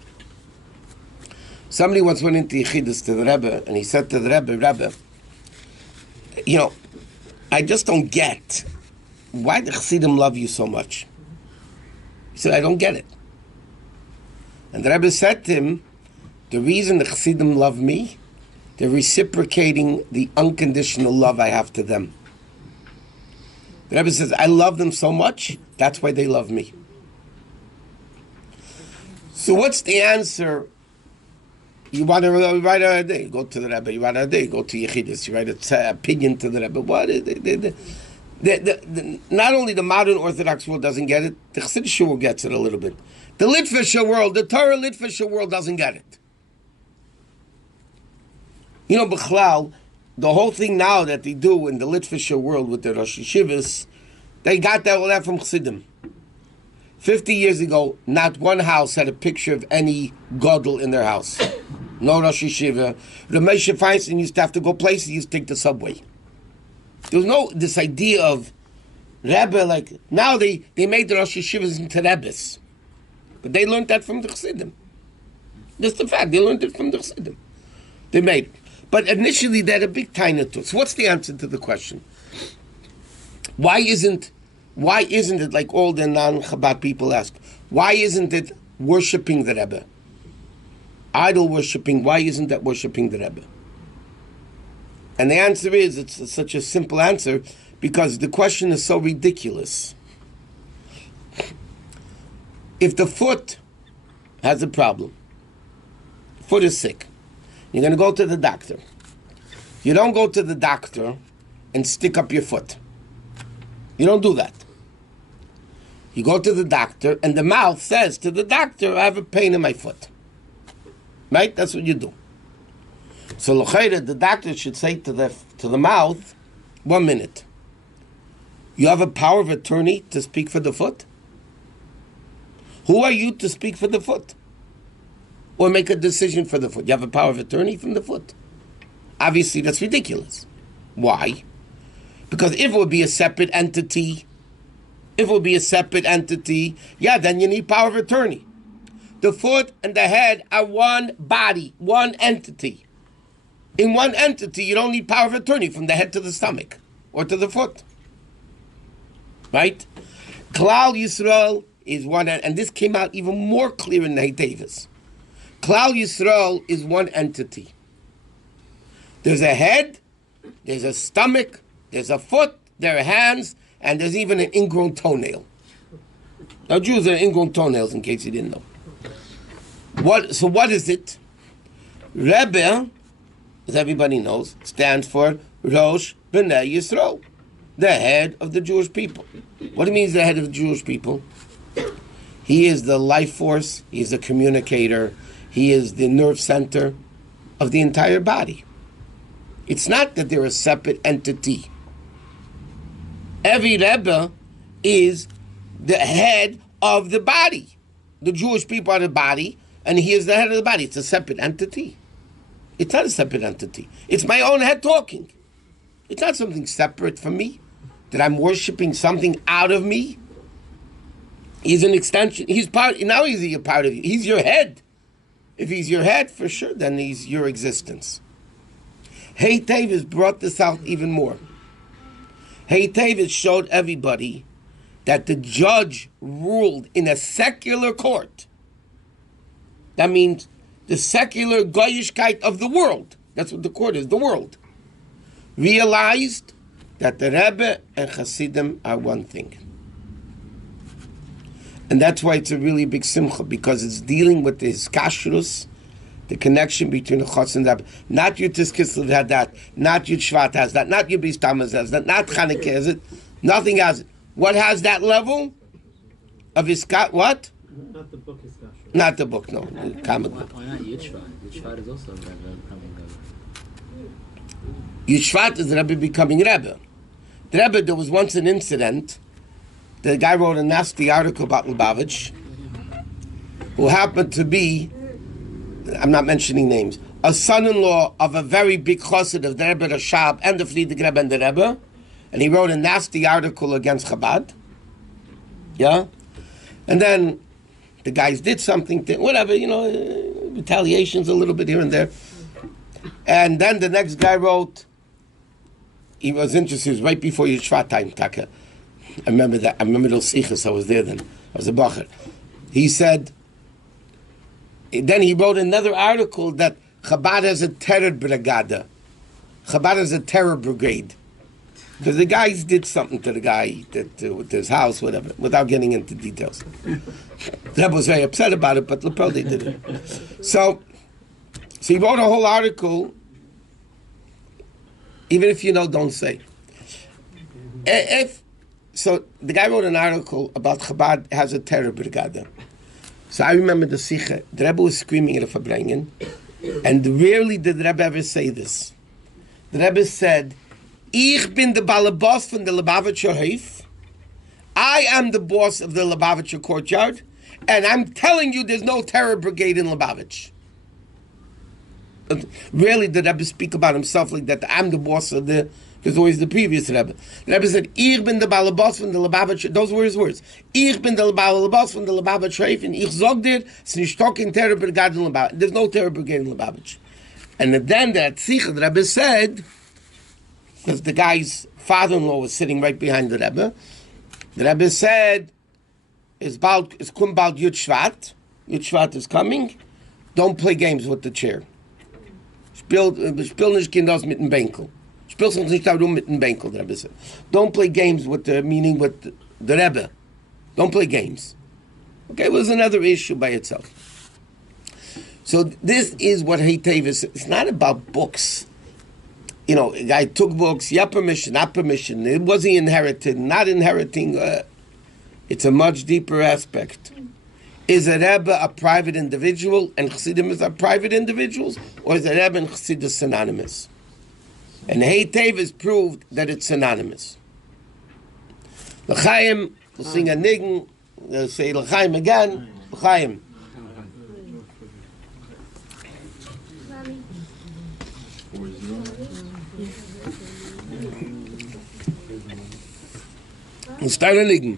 Somebody once went into Yechidus to the Rebbe, and he said to the Rebbe, I just don't get why the Chassidim love you so much. He said, I don't get it. And the Rebbe said to him, the reason the Chassidim love me, they're reciprocating the unconditional love I have to them. The Rebbe says, I love them so much, that's why they love me. So what's the answer? You want to write a day, go to the Rebbe. You write a day, go to Yechidus. You write an opinion to the Rebbe. What is it? Not only the modern Orthodox world doesn't get it, the Chassidish world gets it a little bit. The Litvische world, the Torah Litvische world doesn't get it. You know, B'chlal, the whole thing now that they do in the Litvische world with the Rosh Yeshivas, they got all that from Chassidim. 50 years ago, not one house had a picture of any Gadol in their house. No Rosh Yeshiva. The Moshe Feinstein used to have to go places, he used to take the subway. There was no, this idea of Rebbe, like, now they made the Rosh Yeshivas into Rebbes. But they learned that from the Chassidim. That's the fact, they learned it from the Chassidim. They made it. But initially they had a big tiny to it. So what's the answer to the question? Why isn't it like all the non-Chabad people ask? Why isn't it worshipping the Rebbe? Idol worshipping, why isn't that worshipping the Rebbe? And the answer is, it's such a simple answer, because the question is so ridiculous. If the foot has a problem, foot is sick, you're going to go to the doctor. You don't go to the doctor and stick up your foot. You don't do that. You go to the doctor, and the mouth says to the doctor, I have a pain in my foot. Right? That's what you do. So l'chayre, the doctor should say to the mouth, 1 minute. You have a power of attorney to speak for the foot? Who are you to speak for the foot? Or make a decision for the foot? You have a power of attorney from the foot? Obviously, that's ridiculous. Why? Because if it would be a separate entity, yeah, then you need power of attorney. The foot and the head are one body, one entity. In one entity, you don't need power of attorney from the head to the stomach or to the foot. Right? Klal Yisrael is one, and this came out even more clear in the Teves. Klal Yisrael is one entity. There's a head, there's a stomach, there's a foot, there are hands, and there's even an ingrown toenail. Now, Jews are ingrown toenails, in case you didn't know. So what is it? Rebbe, as everybody knows, stands for Rosh B'nai Yisrael, the head of the Jewish people. What do you mean the head of the Jewish people? He is the life force, he is the communicator, he is the nerve center of the entire body. It's not that they're a separate entity. Every Rebbe is the head of the body. The Jewish people are the body, and he is the head of the body. It's a separate entity. It's not a separate entity. It's my own head talking. It's not something separate from me, that I'm worshiping something out of me. He's an extension. He's part. Now he's a part of you. He's your head. If he's your head, for sure, then he's your existence. Hey Teves brought this out even more. Hey Teves showed everybody that the judge ruled in a secular court. That means the secular goyishkeit of the world. That's what the court is, the world. Realized that the Rebbe and Hasidim are one thing. And that's why it's a really big simcha, because it's dealing with the kashrus, the connection between the Chutz and the Rebbe. Not your Tiskislev had that, not your Shvat has that, not your Beis Tammuz has that, not Chanukah has it, nothing has it. What has that level of Iskat? What? Not the book is kashrus. Not the book, no. The comic book. Why not Yitzhak? Yitzhak is also becoming Rebbe. Yishvat is the Rebbe becoming Rebbe. The Rebbe, there was once an incident. The guy wrote a nasty article about Lubavitch, who happened to be, I'm not mentioning names, a son-in-law of a very big chassid of the Rebbe Rashab and the Friedrich Rebbe and the Rebbe, and he wrote a nasty article against Chabad. Yeah? And then the guys did something, whatever, retaliations a little bit here and there. And then the next guy wrote, he was interested, it was right before Yishvat time, Taka. I remember that. I remember those sichos. I was there then. I was a bacher. He said, then he wrote another article that Chabad has a terror brigada. Chabad has a terror brigade. Because the guys did something to the guy with his house, whatever, without getting into details. Rebbe was very upset about it, but Lepel, they did it. So he wrote a whole article, even if you know, don't say. So the guy wrote an article about Chabad has a terror brigade. So I remember the Sikha. The Rebbe was screaming at a Fabrengen, and rarely did the Rebbe ever say this. The Rebbe said, "Ich bin the balabos from the Lubavitcher Hof. I am the boss of the Lubavitcher courtyard, and I'm telling you, there's no terror brigade in Lubavitch." Rarely did the Rebbe speak about himself like that. I'm the boss of the. There's always the previous Rebbe. The Rebbe said, "Ich bin the balabos from the Lubavitcher." Those were his words. "Ich bin the balabos from the Lubavitcher Hof, and ich sag dir, es nicht talking terror brigade in Lubavitch. There's no terror brigade in Lubavitch." And then that Sikha, the Rebbe said, because the guy's father-in-law was sitting right behind the Rebbe said, it's kum bald Yud Shvat is coming, don't play games with the chair. Spiel nicht Kinders mit dem Benkel. Spielst uns nicht darum mit dem Benkel, the Rebbe said. Don't play games with the Rebbe. Don't play games. Okay, it was another issue by itself. So this is what Teves. It's not about books. A guy took books, yeah, permission, not permission. It was he inherited, not inheriting. It's a much deeper aspect. Is a Rebbe a private individual and Chassidim are private individuals, or is a Rebbe and Chassidus synonymous? And Teves proved that it's synonymous. L'chaim, we'll sing a niggun, we'll say L'chaim again, L'chaim. We'll start a niggun.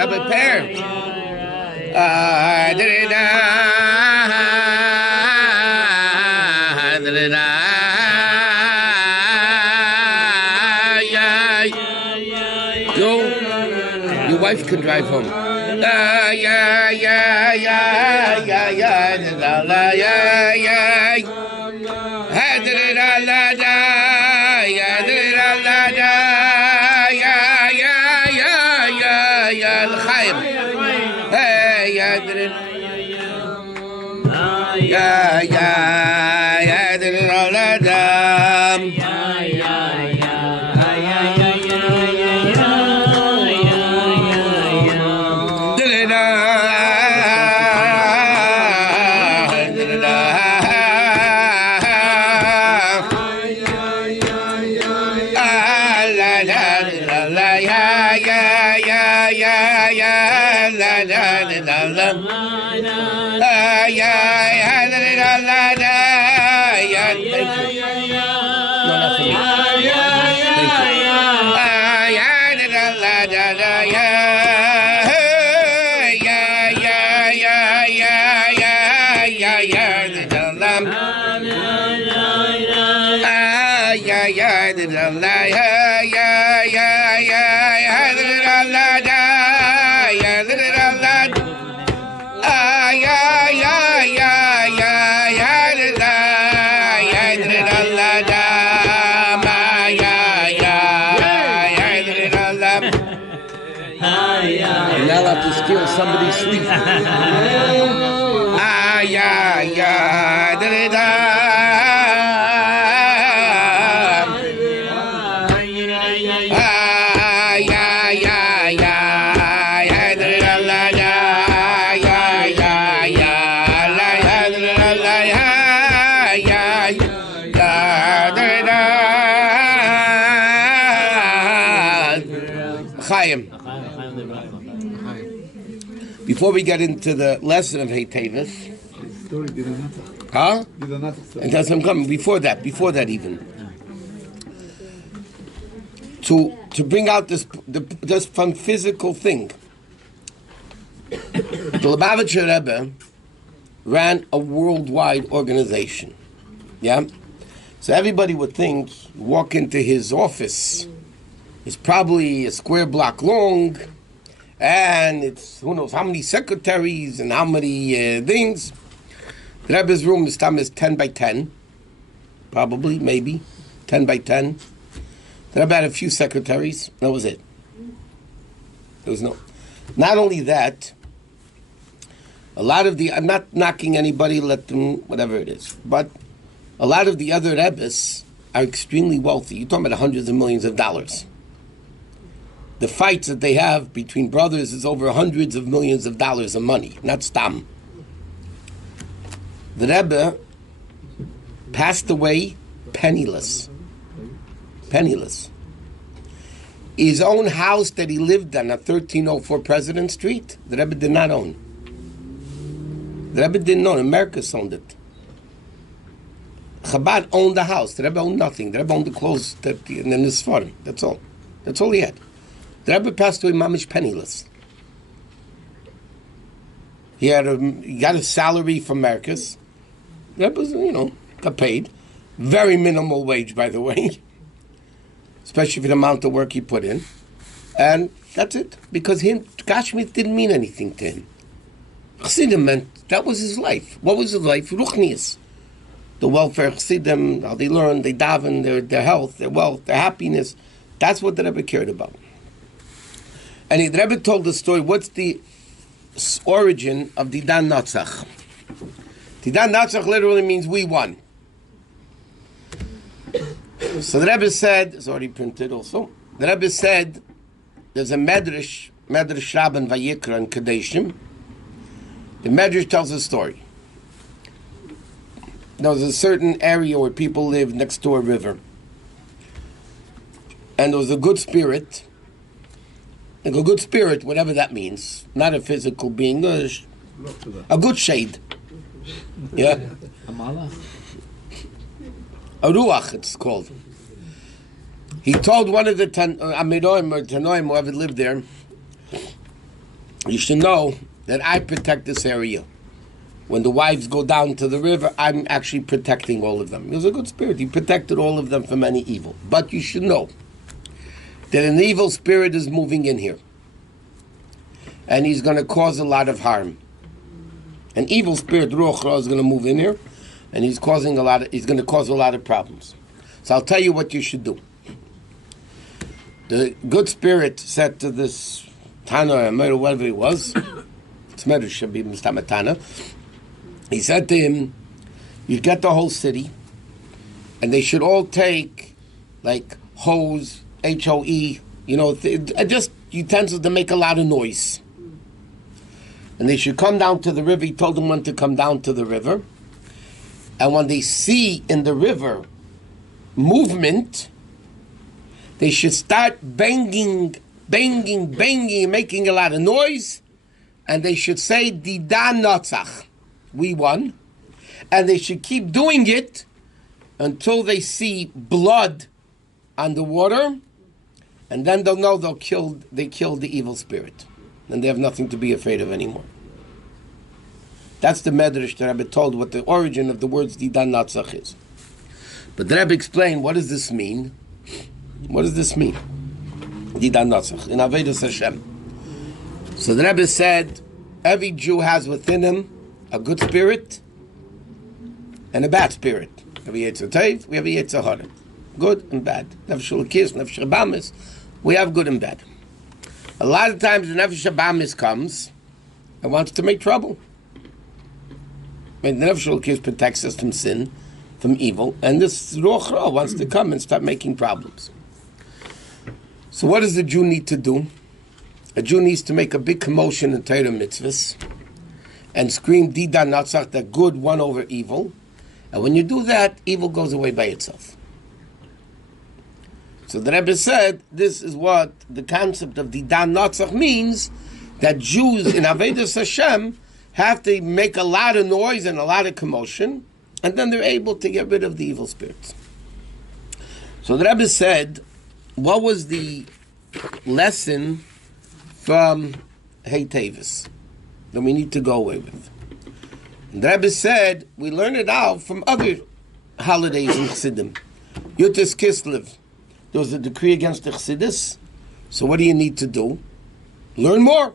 Rabbi Per. Your wife can drive home. Steal somebody's sleep. Before we get into the lesson of Teves, Story didn't matter. huh? Didn't matter. And that's I'm coming. Before that even. To bring out this fun physical thing. The Lubavitcher Rebbe ran a worldwide organization. Yeah? So everybody would think, you walk into his office, it's probably a square block long, and it's who knows how many secretaries and how many things. The Rebbe's room is 10 by 10, probably, maybe, 10 by 10. The Rebbe had a few secretaries, that was it. There was no. Not only that, a lot of I'm not knocking anybody, let them, whatever it is, but a lot of the other Rebbes are extremely wealthy. You're talking about hundreds of millions of dollars. The fights that they have between brothers is over hundreds of millions of dollars of money, not stam. The Rebbe passed away penniless. Penniless. His own house that he lived in, at 1304 President Street, the Rebbe did not own. The Rebbe didn't own. America owned it. Chabad owned the house. The Rebbe owned nothing. The Rebbe owned the clothes and then the Sfarim. That's all. That's all he had. The Rebbe passed away mamish penniless. He got a salary from Merkis. The Rebbe was, got paid. Very minimal wage, by the way. Especially for the amount of work he put in. And that's it. Because Gashmit didn't mean anything to him. Chassidim meant, that was his life. What was his life? Ruchnius. The welfare of Chassidim, how they learn, they daven, their health, their wealth, their happiness. That's what the Rebbe cared about. And the Rebbe told the story, what's the origin of Didan Natzach? Didan Natzach literally means we won. So the Rebbe said, it's already printed also, the Rebbe said, there's a Medrash Rabban Vayikra in Kadeshim. The Medrash tells a story. There was a certain area where people lived next to a river. And there was a good spirit, whatever that means, not a physical being, a good shade. Yeah? A malach? A ruach, it's called. He told one of the Amiroim or Tanoim, whoever lived there, you should know that I protect this area. When the wives go down to the river, I'm actually protecting all of them. He was a good spirit. He protected all of them from any evil. But you should know that an evil spirit is moving in here. And he's going to cause a lot of harm. An evil spirit, Ruach Ra, is going to move in here. And he's going to cause a lot of problems. So I'll tell you what you should do. The good spirit said to this Tana, or whatever it was, it's Medrash, should be Tana. He said to him, you get the whole city, and they should all take, like, hose, H-O-E, just utensils to make a lot of noise. And they should come down to the river. He told them when to come down to the river. And when they see in the river movement, they should start banging, making a lot of noise. And they should say, Didan Natzach, we won. And they should keep doing it until they see blood on the water. And then they'll know they killed the evil spirit. And they have nothing to be afraid of anymore. That's the Medrash that Rebbe told what the origin of the words Didan Natzach is. But the Rebbe explained, what does this mean? What does this mean? Didan Natzach, in Avedus Hashem. So the Rebbe said, every Jew has within him a good spirit and a bad spirit. We have a Yetzer Tev, we have a Yetzer Hara. Good and bad. Nefesh Elokis, Nefesh Rabamis, we have good and bad. A lot of times when Nefesh Rabamis comes, it wants to make trouble. The Nefesh Elokis protects us from sin, from evil, and this Ruach Ra wants to come and start making problems. So what does the Jew need to do? A Jew needs to make a big commotion in Torah mitzvahs and scream Didan Natzach, that good won over evil. And when you do that, evil goes away by itself. So the Rebbe said, this is what the concept of Didan Natzach means, that Jews in Avodas Hashem have to make a lot of noise and a lot of commotion, and then they're able to get rid of the evil spirits. So the Rebbe said, what was the lesson from Teves that we need to go away with? And the Rebbe said, we learn it out from other holidays in Chassidim. Yutis Kislev, there was a decree against the Chassidus. So what do you need to do? Learn more.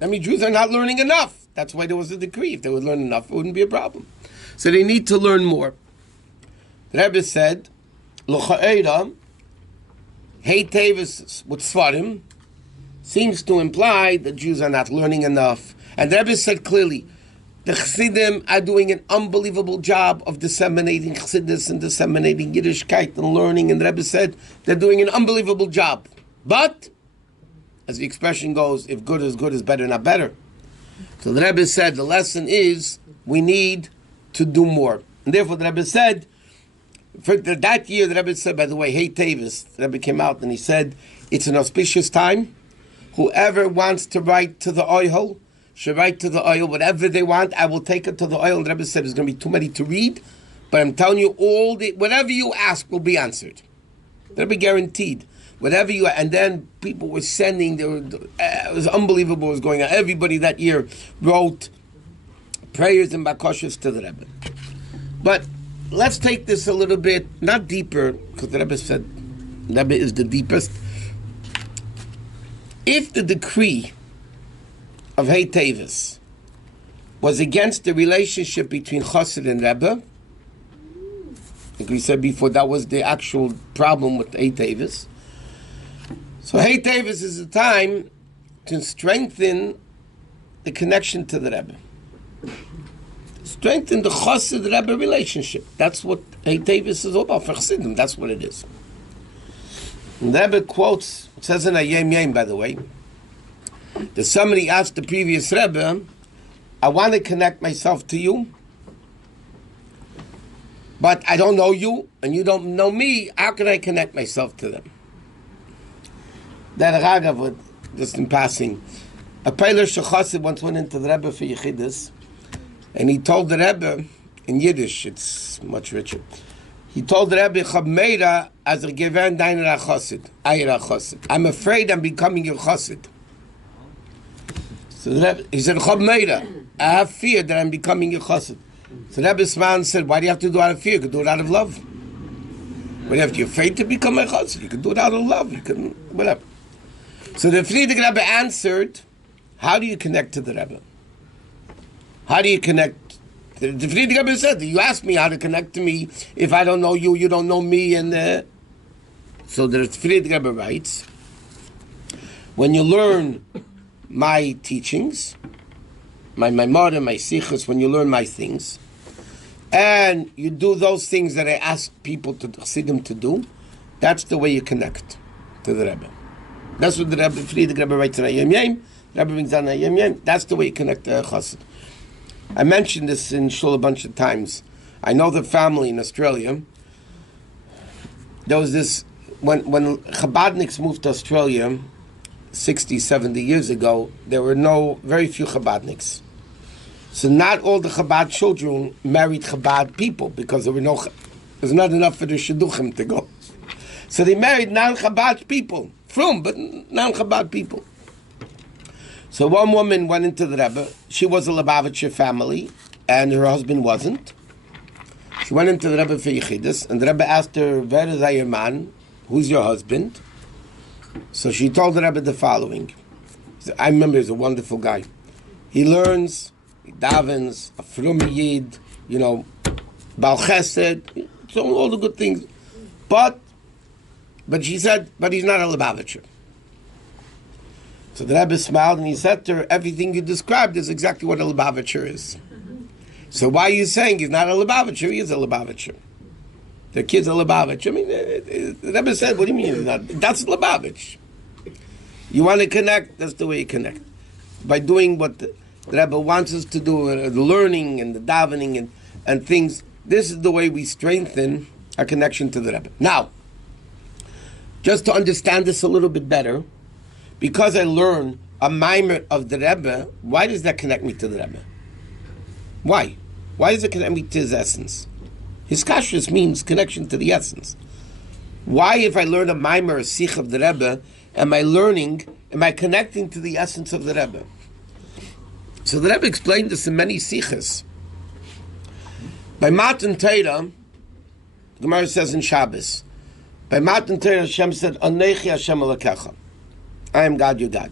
I mean, Jews are not learning enough. That's why there was a decree. If they would learn enough, it wouldn't be a problem. So they need to learn more. The Rebbe said, L'cha'era, Hey Teves with Svarim, seems to imply that Jews are not learning enough. And the Rebbe said clearly, the Chassidim are doing an unbelievable job of disseminating Chassidus and disseminating Yiddishkeit and learning. And the Rebbe said they're doing an unbelievable job. But, as the expression goes, if good is better, not better. So the Rebbe said the lesson is we need to do more. And therefore the Rebbe said, for that year the Rebbe said, by the way, Hey Teves, the Rebbe came out and he said, it's an auspicious time. Whoever wants to write to the oil should write to the oil. Whatever they want, I will take it to the oil. And the Rebbe said there's going to be too many to read, but I'm telling you, whatever you ask will be answered. The Rebbe guaranteed. Whatever you, and then people were sending, it was unbelievable what was going on. Everybody that year wrote prayers and bakoshas to the Rebbe. But let's take this a little bit, not deeper, because the Rebbe said the Rebbe is the deepest. If the decree of Hey Teves was against the relationship between Chassid and Rebbe, like we said before, that was the actual problem with Hey Teves. So Hey Teves is a time to strengthen the connection to the Rebbe. Strengthen the Chassid Rebbe relationship. That's what Hey Teves is all about for Chassidim. That's what it is. And the Rebbe quotes, it says in a Yem, by the way, that somebody asked the previous Rebbe, I want to connect myself to you, but I don't know you, and you don't know me. How can I connect myself to them? That Ragav, just in passing, a Peiler Shechassid once went into the Rebbe for Yechidus, and he told the Rebbe, in Yiddish, it's much richer, he told the Rebbe, Chab Meira, as a Geven Deiner HaChassid, Ayir HaChassid. I'm afraid I'm becoming your Chassid. So the Rebbe, he said, Chab Meira, I have fear that I'm becoming your Chassid. So the Rebbe smiled and said, why do you have to do it out of fear? You can do it out of love. But if you're afraid to become a Chassid, you can do it out of love. You can, whatever. So the Friedrich Rebbe answered, how do you connect to the Rebbe? How do you connect? The Friedrich Rebbe said, you ask me how to connect to me. If I don't know you, you don't know me. And so the Friedrich Rebbe writes, when you learn my teachings, my mother, my sichos, when you learn my things, and you do those things that I ask people to see them to do, that's the way you connect to the Rebbe. That's what the Rebbe, Friedrich Rebbe writes in Ayem Yem. Rebbe brings down Ayem Yem. That's the way you connect to Chassid. I mentioned this in Shul a bunch of times. I know the family in Australia. There was this, when Chabadniks moved to Australia 60, 70 years ago, there were very few Chabadniks. So not all the Chabad children married Chabad people because there was not enough for the Shidduchim to go. So they married non-Chabad people. But non-Chabad people. So one woman went into the Rebbe. She was a Lubavitcher family, and her husband wasn't. She went into the Rebbe for Yechidus, and the Rebbe asked her, "Where is your man? Who's your husband?" So she told the Rebbe the following. I remember he's a wonderful guy. He learns, he davens, a frum yid, Baal Chesed, so all the good things. But she said, but he's not a Lubavitcher. So the Rebbe smiled and he said to her, everything you described is exactly what a Lubavitcher is. So why are you saying he's not a Lubavitcher? He is a Lubavitcher. The kid's a Lubavitcher. I mean, the Rebbe said, what do you mean he's not? That's Lubavitch. You want to connect, that's the way you connect. By doing what the Rebbe wants us to do, the learning and the davening and things, this is the way we strengthen our connection to the Rebbe. Now, just to understand this a little bit better, because I learn a mimer of the Rebbe, why does that connect me to the Rebbe? Why? Why does it connect me to his essence? His kashrus means connection to the essence. Why, if I learn a mimer, a sikh of the Rebbe, am I connecting to the essence of the Rebbe? So the Rebbe explained this in many sikhs. By Matan Torah, the Gemara says in Shabbos, by Matan Torah, Hashem said, Anechi Hashem Elokecha. I am God, your God.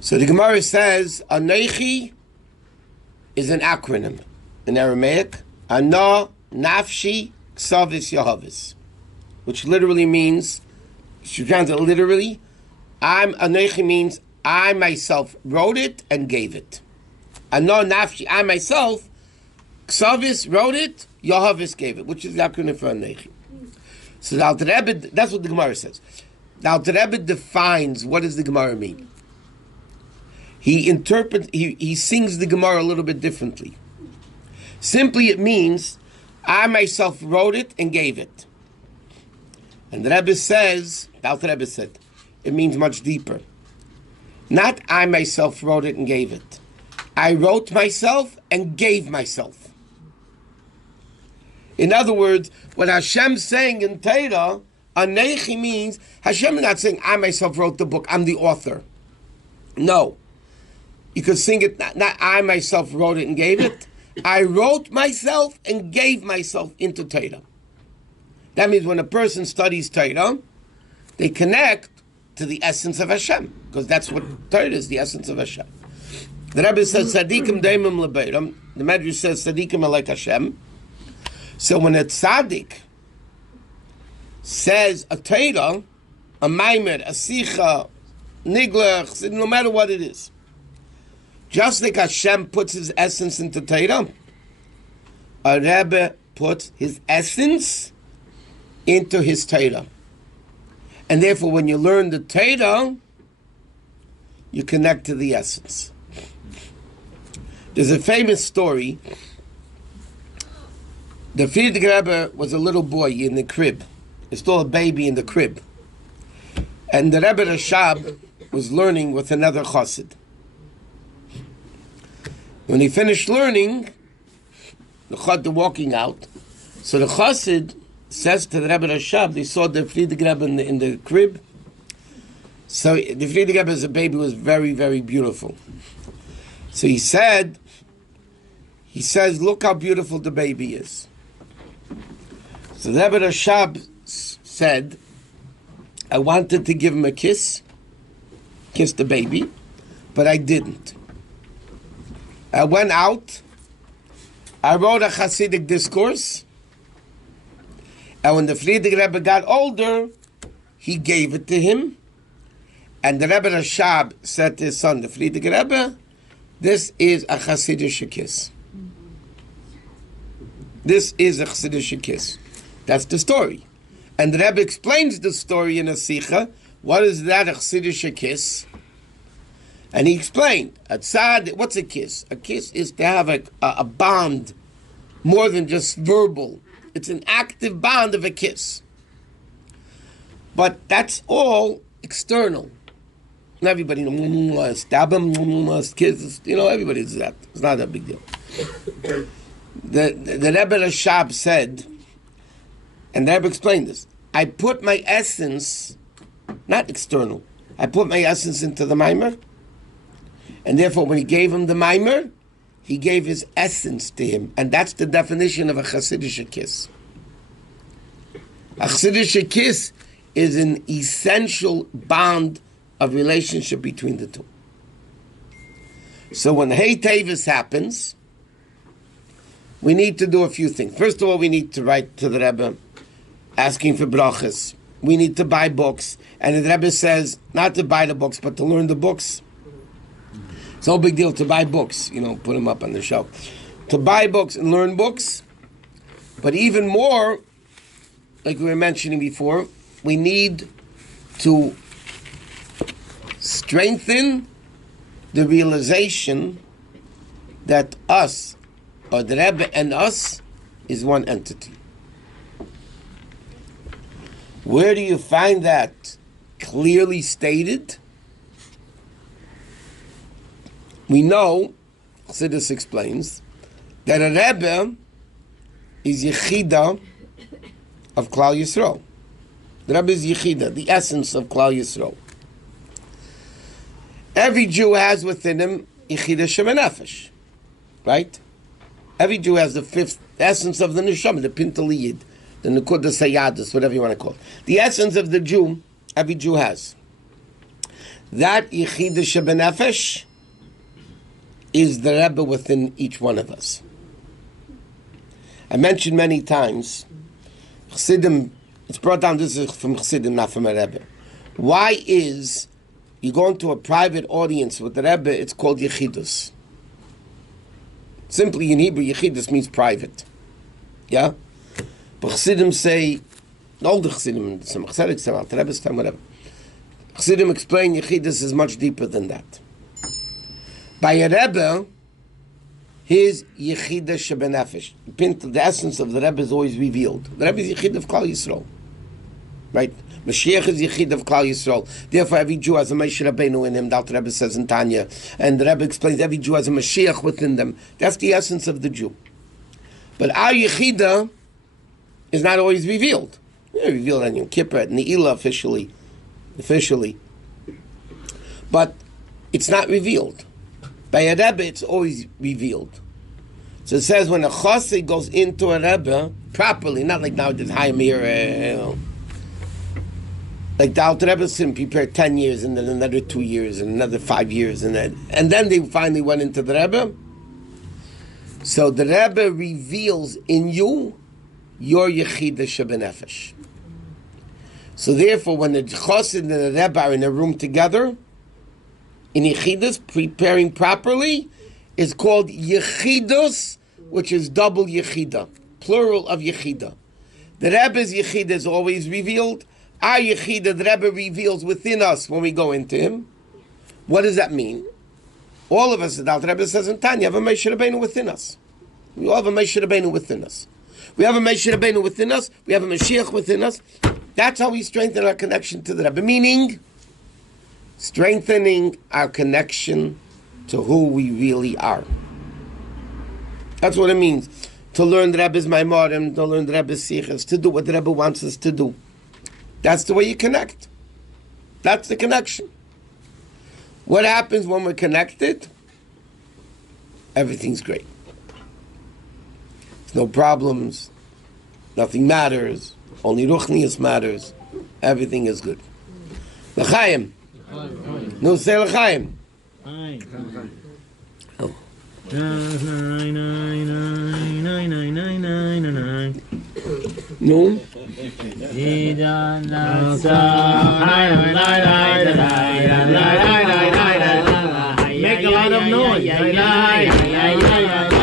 So the Gemara says, Anechi is an acronym in Aramaic. Ana, Nafshi, Ksavis, Yehavis. Which literally means, if you translate literally, Anechi means, I myself wrote it and gave it. Ana, Nafshi, I myself, Ksavis wrote it, Yehavis gave it, which is the acronym for Anechi. So the Alter Rebbe, that's what the Gemara says. The Alter Rebbe defines what does the Gemara mean. He sings the Gemara a little bit differently. Simply it means, I myself wrote it and gave it. And the Rebbe says, the Alter Rebbe said, it means much deeper. Not I myself wrote it and gave it. I wrote myself and gave myself. In other words, what Hashem's saying in Torah, Anechi means, Hashem is not saying, I myself wrote the book, I'm the author. No. You could sing it, not I myself wrote it and gave it. I wrote myself and gave myself into Torah. That means when a person studies Torah, they connect to the essence of Hashem, because that's what Torah is, the essence of Hashem. The Rabbi says, Tzadikim daimim lebeiram. The Medrash says, Tzadikim are like Hashem. So when a tzaddik says a Torah, a maimer, a sicha, niglach, no matter what it is, just like Hashem puts his essence into Torah, a Rebbe puts his essence into his Torah. And therefore, when you learn the Torah, you connect to the essence. There's a famous story. The Friedrich Rebbe was a little boy in the crib. There's still a baby in the crib. And the Rebbe Rashab was learning with another chassid. When he finished learning, the chassid walking out, so the chassid says to the Rebbe Rashab, they saw the Friedrich Rebbe in the crib. So the Friedrich Rebbe as a baby was very, very beautiful. So he says, look how beautiful the baby is. So the Rebbe Rashab said, I wanted to give him a kiss the baby, but I didn't. I went out, I wrote a Hasidic discourse, and when the Friedrich Rebbe got older, he gave it to him, and the Rebbe Rashab said to his son, the Friedrich Rebbe, this is a Hasidic kiss. This is a Hasidic kiss. That's the story. And the Rebbe explains the story in a Sikha. What is that, a Chassidish kiss? And he explained, what's a kiss? A kiss is to have a bond, more than just verbal. It's an active bond of a kiss. But that's all external. Not everybody, stab him, kiss, everybody does that. It's not that big deal. The Rebbe Rashab said, and the Rebbe explained this, I put my essence, not external, I put my essence into the mimer, and therefore when he gave him the mimer, he gave his essence to him, and that's the definition of a Hasidic kiss. A Hasidic kiss is an essential bond of relationship between the two. So when Hey Teves happens, we need to do a few things. First of all, we need to write to the Rebbe asking for brachas. We need to buy books. And the Rebbe says not to buy the books, but to learn the books. It's no big deal to buy books, put them up on the shelf. To buy books and learn books. But even more, like we were mentioning before, we need to strengthen the realization that us, or the Rebbe and us, is one entity. Where do you find that clearly stated? We know, Chassidus explains, that a Rebbe is Yechida of Klal Yisrael. The Rebbe is Yechida, the essence of Klal Yisrael. Every Jew has within him Yechida Shemanefesh, right? Every Jew has the fifth essence of the Neshama, the Pintaliyid, the Nekuda Sayadis, whatever you want to call it. The essence of the Jew, every Jew has. That Yechida Shemanefesh is the Rebbe within each one of us. I mentioned many times, Chassidim, it's brought down, this is from Chassidim, not from a Rebbe. Why is, you go into a private audience with the Rebbe, it's called Yechidus. Simply in Hebrew, Yechidus means private. Yeah? But Chassidim say, older Chassidim, some Chassidim, some Alter Rebbe's time, whatever. Chassidim explain Yechidus is much deeper than that. By a Rebbe, his Yechida Shebenefesh, the essence of the Rebbe is always revealed. The Rebbe is Yechid of Klal Yisrael. Right? Mashiach is Yechid of Klal Yisrael. Therefore, every Jew has a Moshe Rabbeinu in him, the Alter Rebbe says in Tanya. And the Rebbe explains every Jew has a Mashiach within them. That's the essence of the Jew. But our Yechida is not always revealed. It's revealed on Yom Kippur, at Ne'ilah officially. But it's not revealed. By a Rebbe, it's always revealed. So it says when a chassid goes into a Rebbe, properly, not like now, just hire me like the Alter Rebbe prepare 10 years, and then another 2 years, and another 5 years, and then they finally went into the Rebbe. So the Rebbe reveals in you your Yechida Shebenefesh. So therefore, when the chassid and the Rebbe are in a room together, in Yechidus, preparing properly, is called Yechidus, which is double Yechida, plural of Yechida. The Rebbe's Yechida is always revealed. Our Yechida, the Rebbe reveals within us when we go into him. What does that mean? All of us, the Alter Rebbe says in Tanya, have a Moshe Rabbeinu within us. We all have a Moshe Rabbeinu within us. We have a Moshe Rabbeinu within us. We have a Mashiach within us. That's how we strengthen our connection to the Rebbe. Meaning, strengthening our connection to who we really are. That's what it means. To learn the Rebbe's Maimarim, to learn the Rebbe's Sichas, to do what the Rebbe wants us to do. That's the way you connect. That's the connection. What happens when we're connected? Everything's great. There's no problems. Nothing matters. Only Ruchnius matters. Everything is good. L'chaim. No, say l'chaim. Oh. No. Make a lot of noise. Make noise.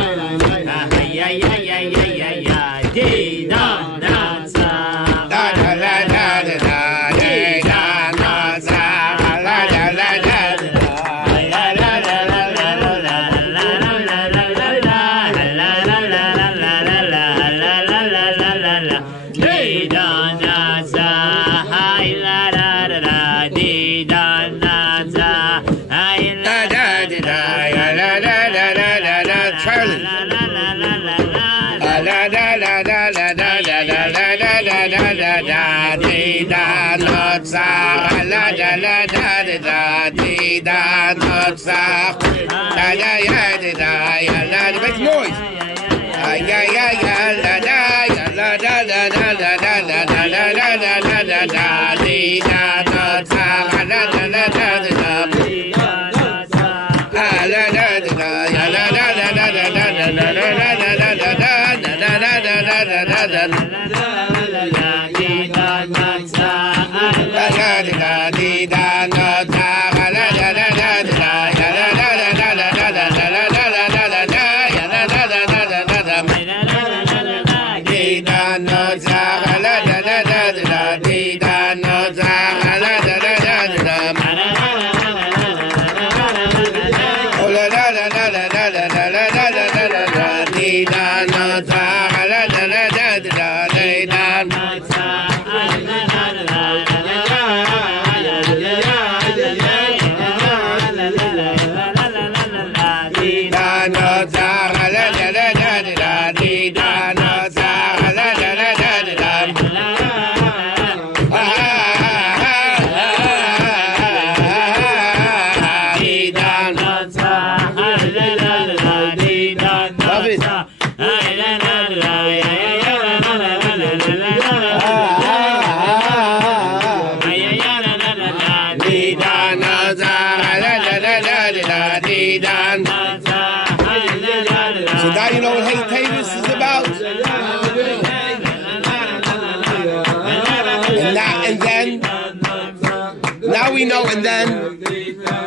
we know, and then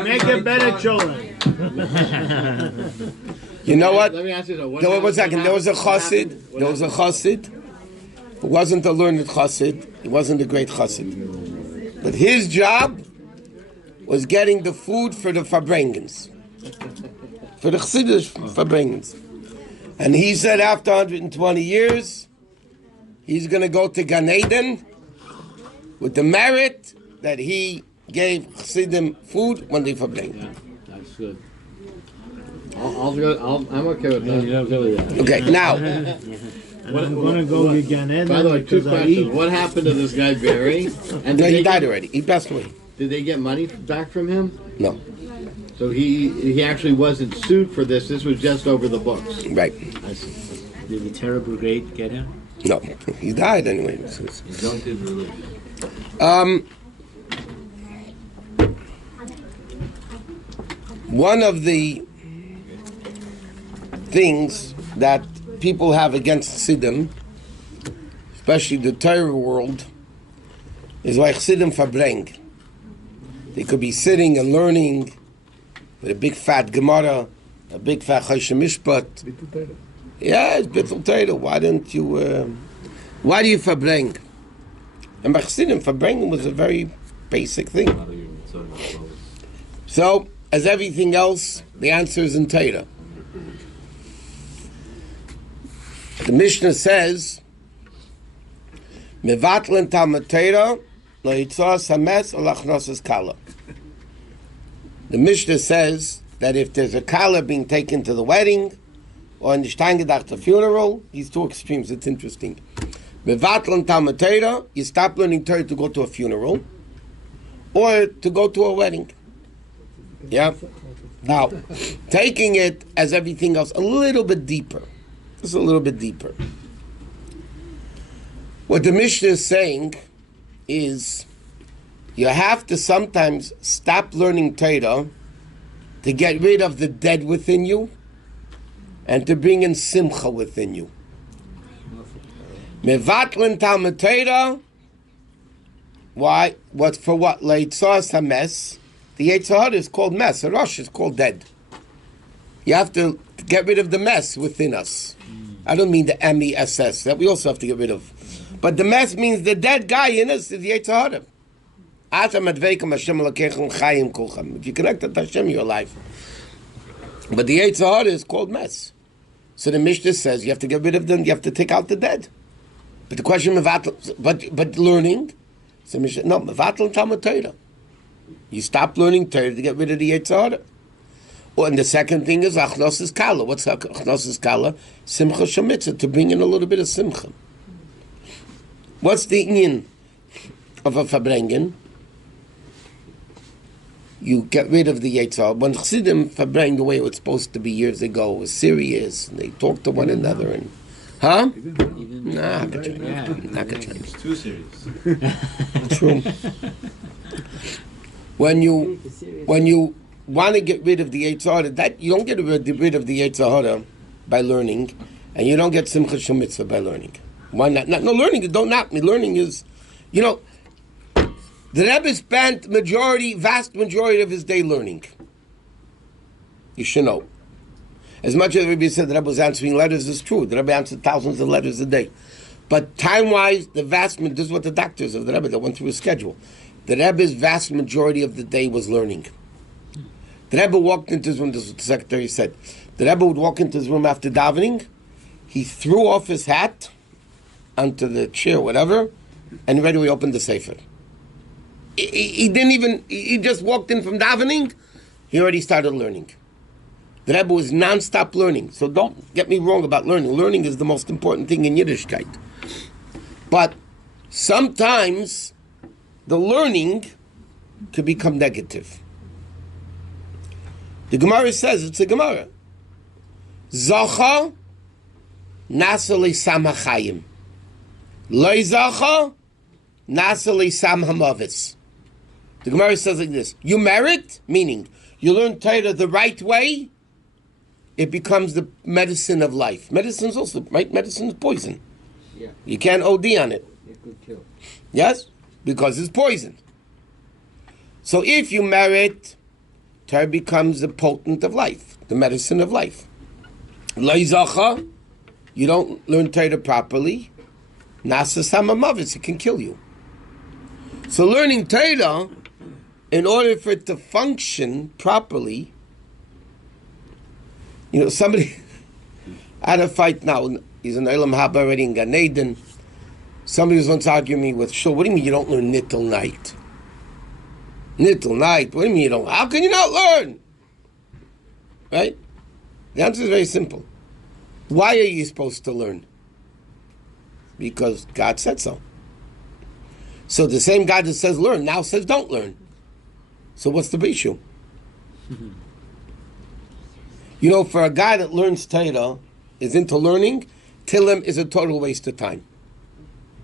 Make it better, children. you know what? Let me ask you though. There was, 1 second. There was a chassid. There was a chassid. He wasn't a learned chassid. He wasn't a great chassid. But his job was getting the food for the Farbrengens. For the Chassidish Farbrengens. And he said after 120 years, he's going to go to Gan Eden with the merit that he gave Chassidim food when they Farbrengen. That's good. I'm okay with that. You're okay with that. Okay, now, I'm gonna go to Gan Eden. By the way, two because I questions. eat. What happened to this guy Barry? And no, did he they died get, already. He passed away. did they get money back from him? No, So he actually wasn't sued for this. This was just over the books. right. I see. Did the Terra Brigade get him? No, he died anyway. One of the things that people have against Chassidim, especially the Torah world, is why Chassidim verbreng. They could be sitting and learning with a big fat Gemara, a big fat Choshe Mishpat. Yeah, it's Bittul Torah. Why do you verbreng? And by Chassidim, verbrenging was a very basic thing. So, as everything else, the answer is in Torah. The Mishnah says, "Mevatlen Talmud Torah lo yitzos hametz or lachnosas kala." The Mishnah says that if there's a kala being taken to the wedding or in the Steingedachte funeral, these two extremes, it's interesting. Mevatlen Talmud Torah, you stop learning Torah to go to a funeral or to go to a wedding. Yeah. Now, taking it as everything else a little bit deeper. Just a little bit deeper. What the Mishnah is saying is you have to sometimes stop learning Torah to get rid of the dead within you and to bring in simcha within you. Mevatlen Talmud Torah. Why? What for what? Leitzos hames. The Yetzer Hara is called mess. A Rosh is called dead. You have to get rid of the mess within us. I don't mean the MESS, that we also have to get rid of. But the mess means the dead guy in us is the Yetzer Hara. If you connect to Hashem, you're alive. But the Yetzer Hara is called mess. So the Mishnah says you have to get rid of them, you have to take out the dead. But the question, but learning, so Mishnah, no, Mevatl Talmud Torah. You stop learning Torah to get rid of the Yetzer Hara. Oh, and the second thing is Achnosas Kala. What's Achnosas Kala? Simcha Shemitza, to bring in a little bit of Simcha. What's the inyan of a Farbrengen? You get rid of the Yetzer Hara. When Chassidim Farbreng the way it was supposed to be years ago, it was serious, and they talked to one another, and huh? Nah, not Chinese. Too serious. True. When you want to get rid of the Yetzer Hara, that you don't get rid of the Yetzer Hara by learning, and you don't get Simcha Shemitzvah by learning. Why not? No, learning, don't knock me. Learning is, the Rebbe spent vast majority of his day learning. You should know. As much as the Rebbe said the Rebbe was answering letters, is true. The Rebbe answered thousands of letters a day. But time-wise, this is what the doctors of the Rebbe, that went through his schedule. The Rebbe's vast majority of the day was learning. The Rebbe walked into his room, this is what the secretary said. The Rebbe would walk into his room after davening, he threw off his hat onto the chair, whatever, and right away opened the sefer. He just walked in from davening, he already started learning. The Rebbe was non-stop learning, so don't get me wrong about learning. Learning is the most important thing in Yiddishkeit. But sometimes the learning could become negative. The Gemara says, it's a Gemara. Zacha nasa le'sam hachayim. Lo zacha nasa le'sam hamavis. The Gemara says like this. You merit, meaning you learn Torah the right way, it becomes the medicine of life. Medicine's also, right? Medicine is poison. Yeah. You can't OD on it. It could kill. Yes? Because it's poison. So if you merit, Torah becomes the potent of life, the medicine of life. Leizacha, you don't learn Torah properly, Nasa Samamavis, it can kill you. So learning Torah, in order for it to function properly, somebody had a fight now. He's in Olam Haba already in Gan Eden. Somebody was once arguing me with, what do you mean you don't learn Nittel night? Nittel night? What do you mean you don't? How can you not learn? Right? The answer is very simple. Why are you supposed to learn? Because God said so. So the same God that says learn now says don't learn. So what's the issue? For a guy that learns Torah, is into learning, Tillim is a total waste of time.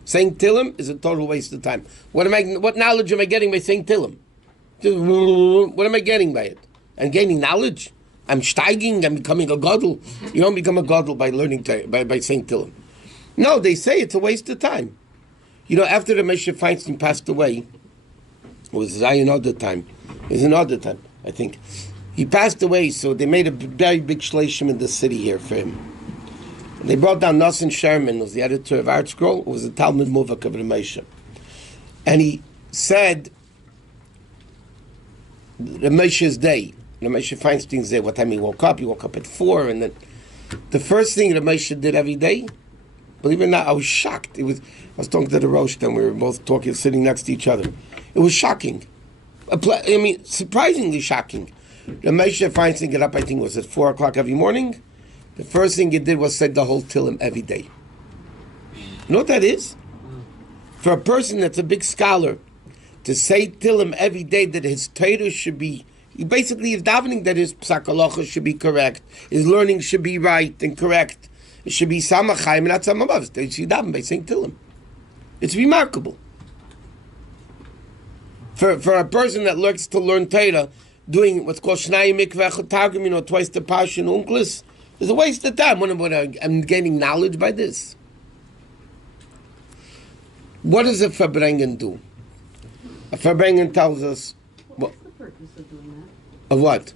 Saying Tillim is a total waste of time. What knowledge am I getting by saying Tillim? What am I getting by it? I'm gaining knowledge. I'm steiging. I'm becoming a gadol. You don't become a gadol by learning by saying Tillim. No, they say it's a waste of time. After the Moshe Feinstein passed away, it was another time. It was another time, I think. He passed away, so they made a very big shleishim in the city here for him. And they brought down Nosson Sherman, who was the editor of Art Scroll, who was a Talmud Muvak of the Moshe. And he said, the Moshe's day, the Moshe Feinstein's day, what time he woke up at 4, and then the first thing the Moshe did every day, believe it or not, I was shocked. I was talking to the Rosh, and we were both talking, sitting next to each other. It was shocking. Surprisingly shocking. The Moshe Feinstein got up, I think it was at 4 o'clock every morning. The first thing he did was say the whole Tillim every day. You know what that is? For a person that's a big scholar, to say Tillim every day that his Torah should be, he basically is davening that his Psak Halacha should be correct, his learning should be right and correct. It should be Samachayim and not Samavav. They should daven by saying Tillim. It's remarkable. For a person that looks to learn Torah, doing what's called Shnai Mikveh Targum, twice the Parsha and Unklis, is a waste of time. I'm gaining knowledge by this. What does a Farbrengen do? A Farbrengen tells us... What's the purpose of doing that? Of what?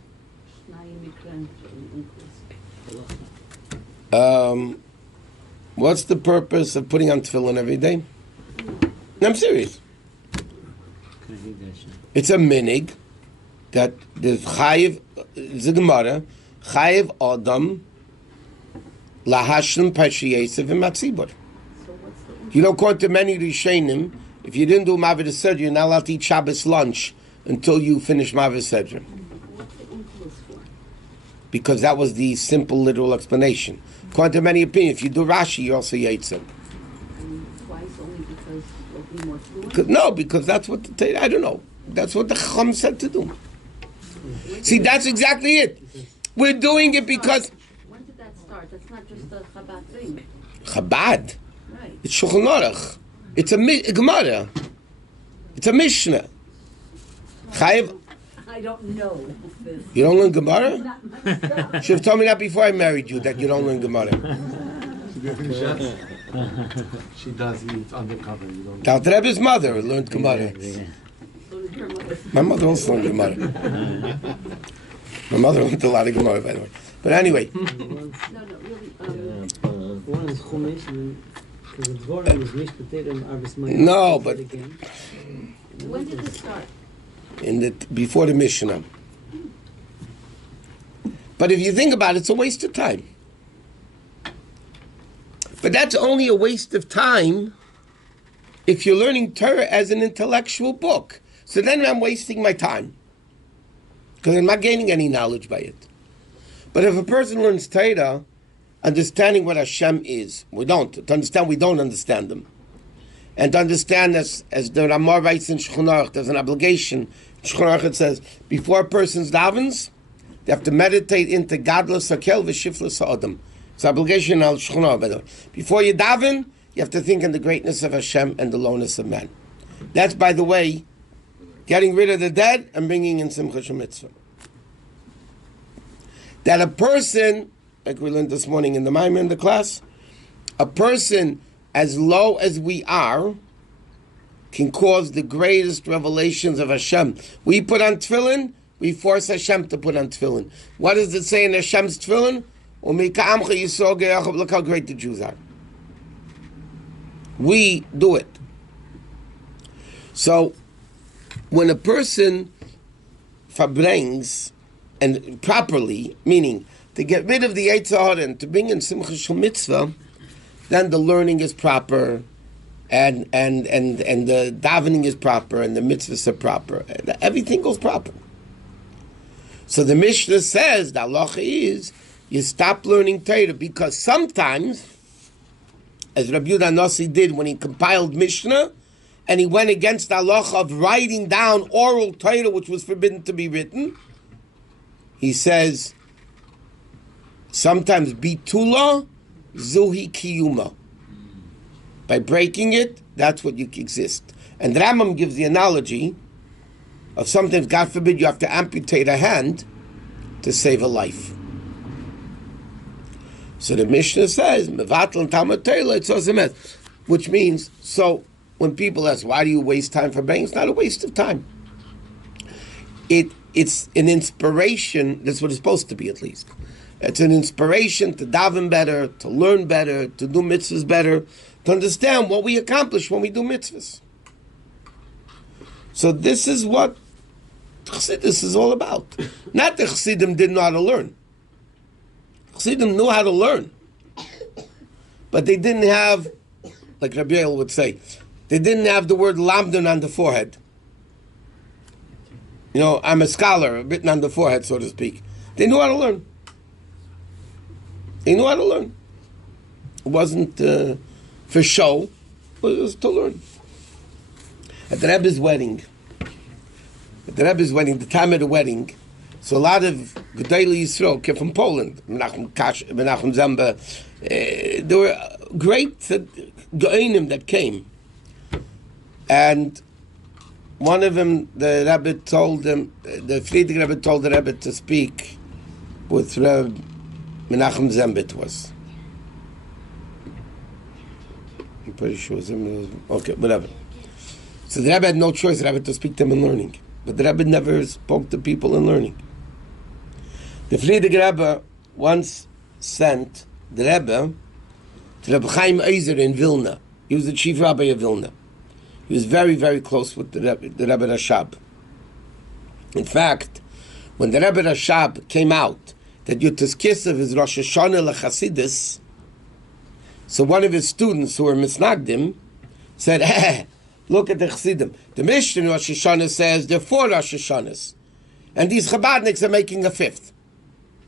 What's the purpose of putting on tefillin every day? No, I'm serious. It's a minig that there's chayiv, the Gemara, chayiv adam lahashlim pashi Yosef and matzibur. According to many Rishonim, if you didn't do Maved Seder, you're not allowed to eat Shabbos lunch until you finish Maved Seder. Because that was the simple literal explanation. According to many opinions, if you do Rashi, you also Yitzim. Twice only because there'll be more fluid? No, because that's what I don't know. That's what the Chacham said to do. See, that's exactly it. We're doing it because... When did that start? That's not just a Chabad thing. Chabad? Right. It's Shulchan Aruch. It's a Gemara. It's a Mishnah. Chayiv... I don't know this. You don't learn Gemara? Not my stuff. You should have told me that before I married you, that you don't learn Gemara. She does eat undercover. You don't. Tal Rebbe's mother learned Gemara. So did your mother. My mother also learned Gemara. My mother learned a lot of Gemara, by the way. But anyway. No, really. One is Chumash, because the Dvorim is nicht B'Terem Arbis Mayim. No, but When did this start? Before the Mishnah. But if you think about it, it's a waste of time. But that's only a waste of time if you're learning Torah as an intellectual book. So then I'm wasting my time. Because I'm not gaining any knowledge by it. But if a person learns Torah, understanding what Hashem is, to understand we don't understand Him. And to understand as the Ramah writes in Shulchan Aruch, there's an obligation. In Shulchan Aruch it says, before a person's davens, they have to meditate into Gadlus HaKel v'Shiflus HaAdam. It's an obligation al Shulchan Aruch, by the way. Before you daven, you have to think on the greatness of Hashem and the lowness of man. That's, by the way, getting rid of the dead and bringing in Simcha Shemitzvah. That a person, like we learned this morning in the Maimon, in the class, a person as low as we are, can cause the greatest revelations of Hashem. We put on tefillin, we force Hashem to put on tefillin. What does it say in Hashem's tefillin? Look how great the Jews are. We do it. So, when a person verbrings, and properly, meaning to get rid of the Yetzer Hara and to bring in Simcha Shel Mitzvah, then the learning is proper, and the davening is proper, and the mitzvahs are proper. Everything goes proper. So the Mishnah says, the halacha is, you stop learning Torah, because sometimes, as Rabbi Yehuda Nasi did when he compiled Mishnah, and he went against the halacha of writing down oral Torah, which was forbidden to be written, he says, sometimes bitula zuhi kiyuma. By breaking it, that's what you exist. And the Rambam gives the analogy of sometimes, God forbid, you have to amputate a hand to save a life. So the Mishnah says, mevatel and Talmud Torah, it's ozemet, which means, so when people ask, why do you waste time for praying? It's not a waste of time. It's an inspiration. That's what it's supposed to be, at least. It's an inspiration to daven better, to learn better, to do mitzvahs better, to understand what we accomplish when we do mitzvahs. So this is what Chassidus is all about. Not that Chassidim didn't know how to learn. Chassidim knew how to learn. But they didn't have, like Rabbi Yoel would say, they didn't have the word lamdan on the forehead. You know, I'm a scholar, written on the forehead, so to speak. They knew how to learn. They knew how to learn. It wasn't for show, but it was to learn. At the Rebbe's wedding, the time of the wedding, so a lot of Gedolei Yisrael came from Poland, Menachem Zamba. There were great Geonim that came. And one of them, the Rebbe told them, the Friedrich Rebbe told the Rebbe to speak with Menachem Zamba, it was. I'm pretty sure it was him. Okay, whatever. So the Rebbe had no choice, the Rebbe, to speak to them in learning. But the Rebbe never spoke to people in learning. The Friedrich Rebbe once sent the Rebbe to Rabbi Chaim Eiser in Vilna. He was the chief rabbi of Vilna. He was very, very close with the Rebbe Rashab. In fact, when the Rebbe Rashab came out that Yutas Kislev is Rosh Hashanah LeChasidus, so one of his students who were misnagdim said, look at the Chassidim. The Mishnah in Rosh Hashanah says there are 4 Rosh Hashanahs, and these Chabadniks are making a 5th.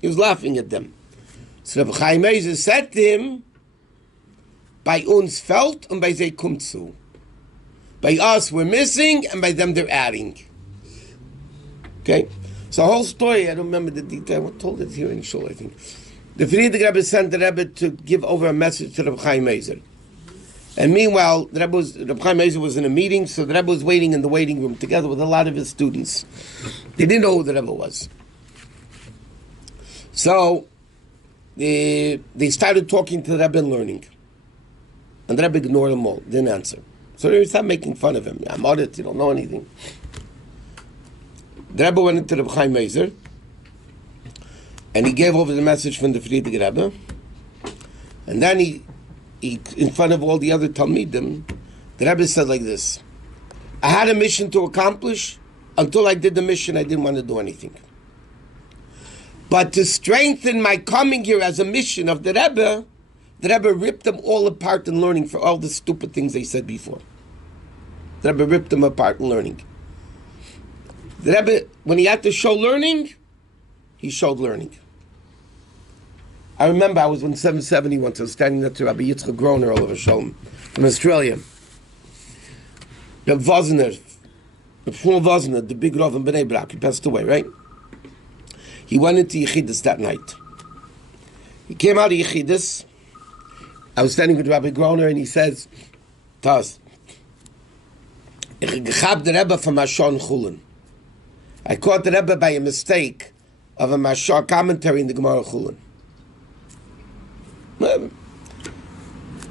He was laughing at them. So Rabbi Chaim Eiser said to him, by uns fällt und bei sie kommt zu. By us we're missing, and by them they're adding. Okay? So the whole story, I don't remember the detail, I told it here in Shul, I think. The Friedrich Rebbe sent the Rebbe to give over a message to Rabbi Chaim Eiser. And meanwhile, Rabbi Chaim Eiser was in a meeting, so the Rebbe was waiting in the waiting room together with a lot of his students. They didn't know who the Rebbe was. So they started talking to the Rebbe and learning. And the Rebbe ignored them all, didn't answer. So they started making fun of him. I'm audit, you don't know anything. The Rebbe went into Rabbi Chaim Eiser, and he gave over the message from the Friedrich Rebbe. And then he in front of all the other Talmidim, the Rebbe said like this: I had a mission to accomplish. Until I did the mission, I didn't want to do anything. But to strengthen my coming here as a mission of the Rebbe ripped them all apart in learning for all the stupid things they said before. The Rebbe ripped them apart in learning. The Rebbe, when he had to show learning, he showed learning. I remember I was in 770 once, I was standing next to Rabbi Yitzchak Groner all over Sholem from Australia. Rabbi Vosner, Shmuel Vosner, the big Rav in Bnei Brak, he passed away, right? He went into Yechidus that night. He came out of Yechidus. I was standing with Rabbi Groner, and he says, Taz, ich gehab the Rebbe from Mashon Chulin. I caught the Rebbe by a mistake of a Mashar commentary in the Gemara Chulin.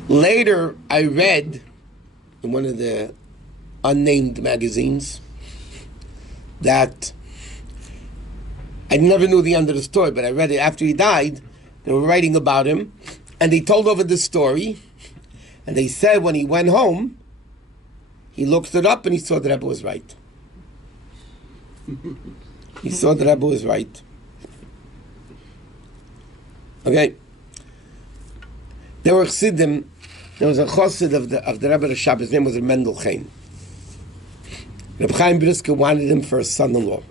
Later, I read in one of the unnamed magazines that I never knew the end of the story, but I read it after he died. They were writing about him, and they told over this story, and they said when he went home, he looked it up and he saw the Rebbe was right. He saw the Rebbe was right. Okay. There were Chassidim. There was a chassid of the Rebbe Rashab. His name was Mendel Chaim. Reb Chaim Brisker wanted him for a son-in-law.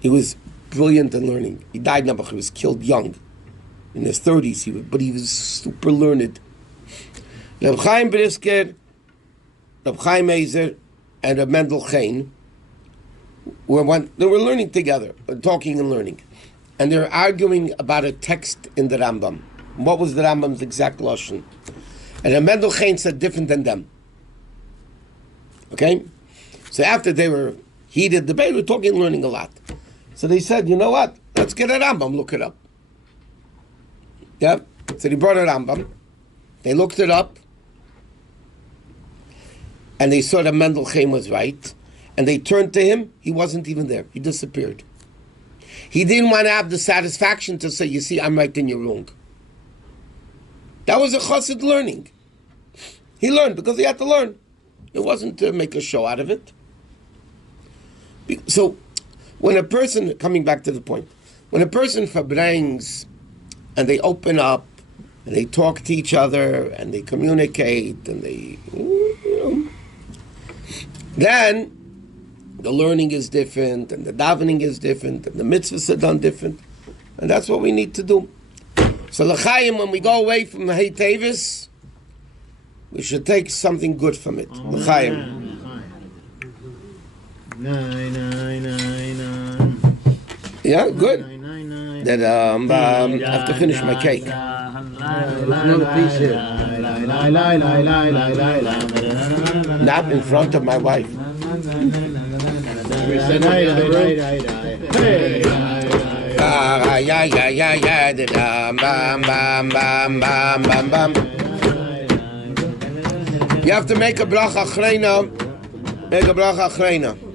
He was brilliant in learning. He died in He was killed young, in his 30s. But he was super learned. Reb Chaim Brisker, Reb Chaim Ezer, and Reb Mendel Chaim they were learning together, talking and learning, and they were arguing about a text in the Rambam. What was the Rambam's exact lashon? And Reb Mendel Chaim said different than them. Okay, so after they were heated debate, we were talking and learning a lot. So they said, you know what? Let's get a Rambam, look it up. Yeah. So they brought a Rambam. They looked it up. And they saw that Mendel Chaim was right. And they turned to him. He wasn't even there. He disappeared. He didn't want to have the satisfaction to say, you see, I'm right and you're wrong. That was a chassid learning. He learned because he had to learn. It wasn't to make a show out of it. So, when a person, coming back to the point, when a person verbrengs and they open up and they talk to each other and they communicate and they, then the learning is different and the davening is different and the mitzvahs are done different, and that's what we need to do. So l'chaim, when we go away from the Hey Teves, we should take something good from it. L'chaim. Yeah, good. That I have to finish my cake. Another piece here. Not in front of my wife. You have to make a bracha achreina. Make a bracha achreina.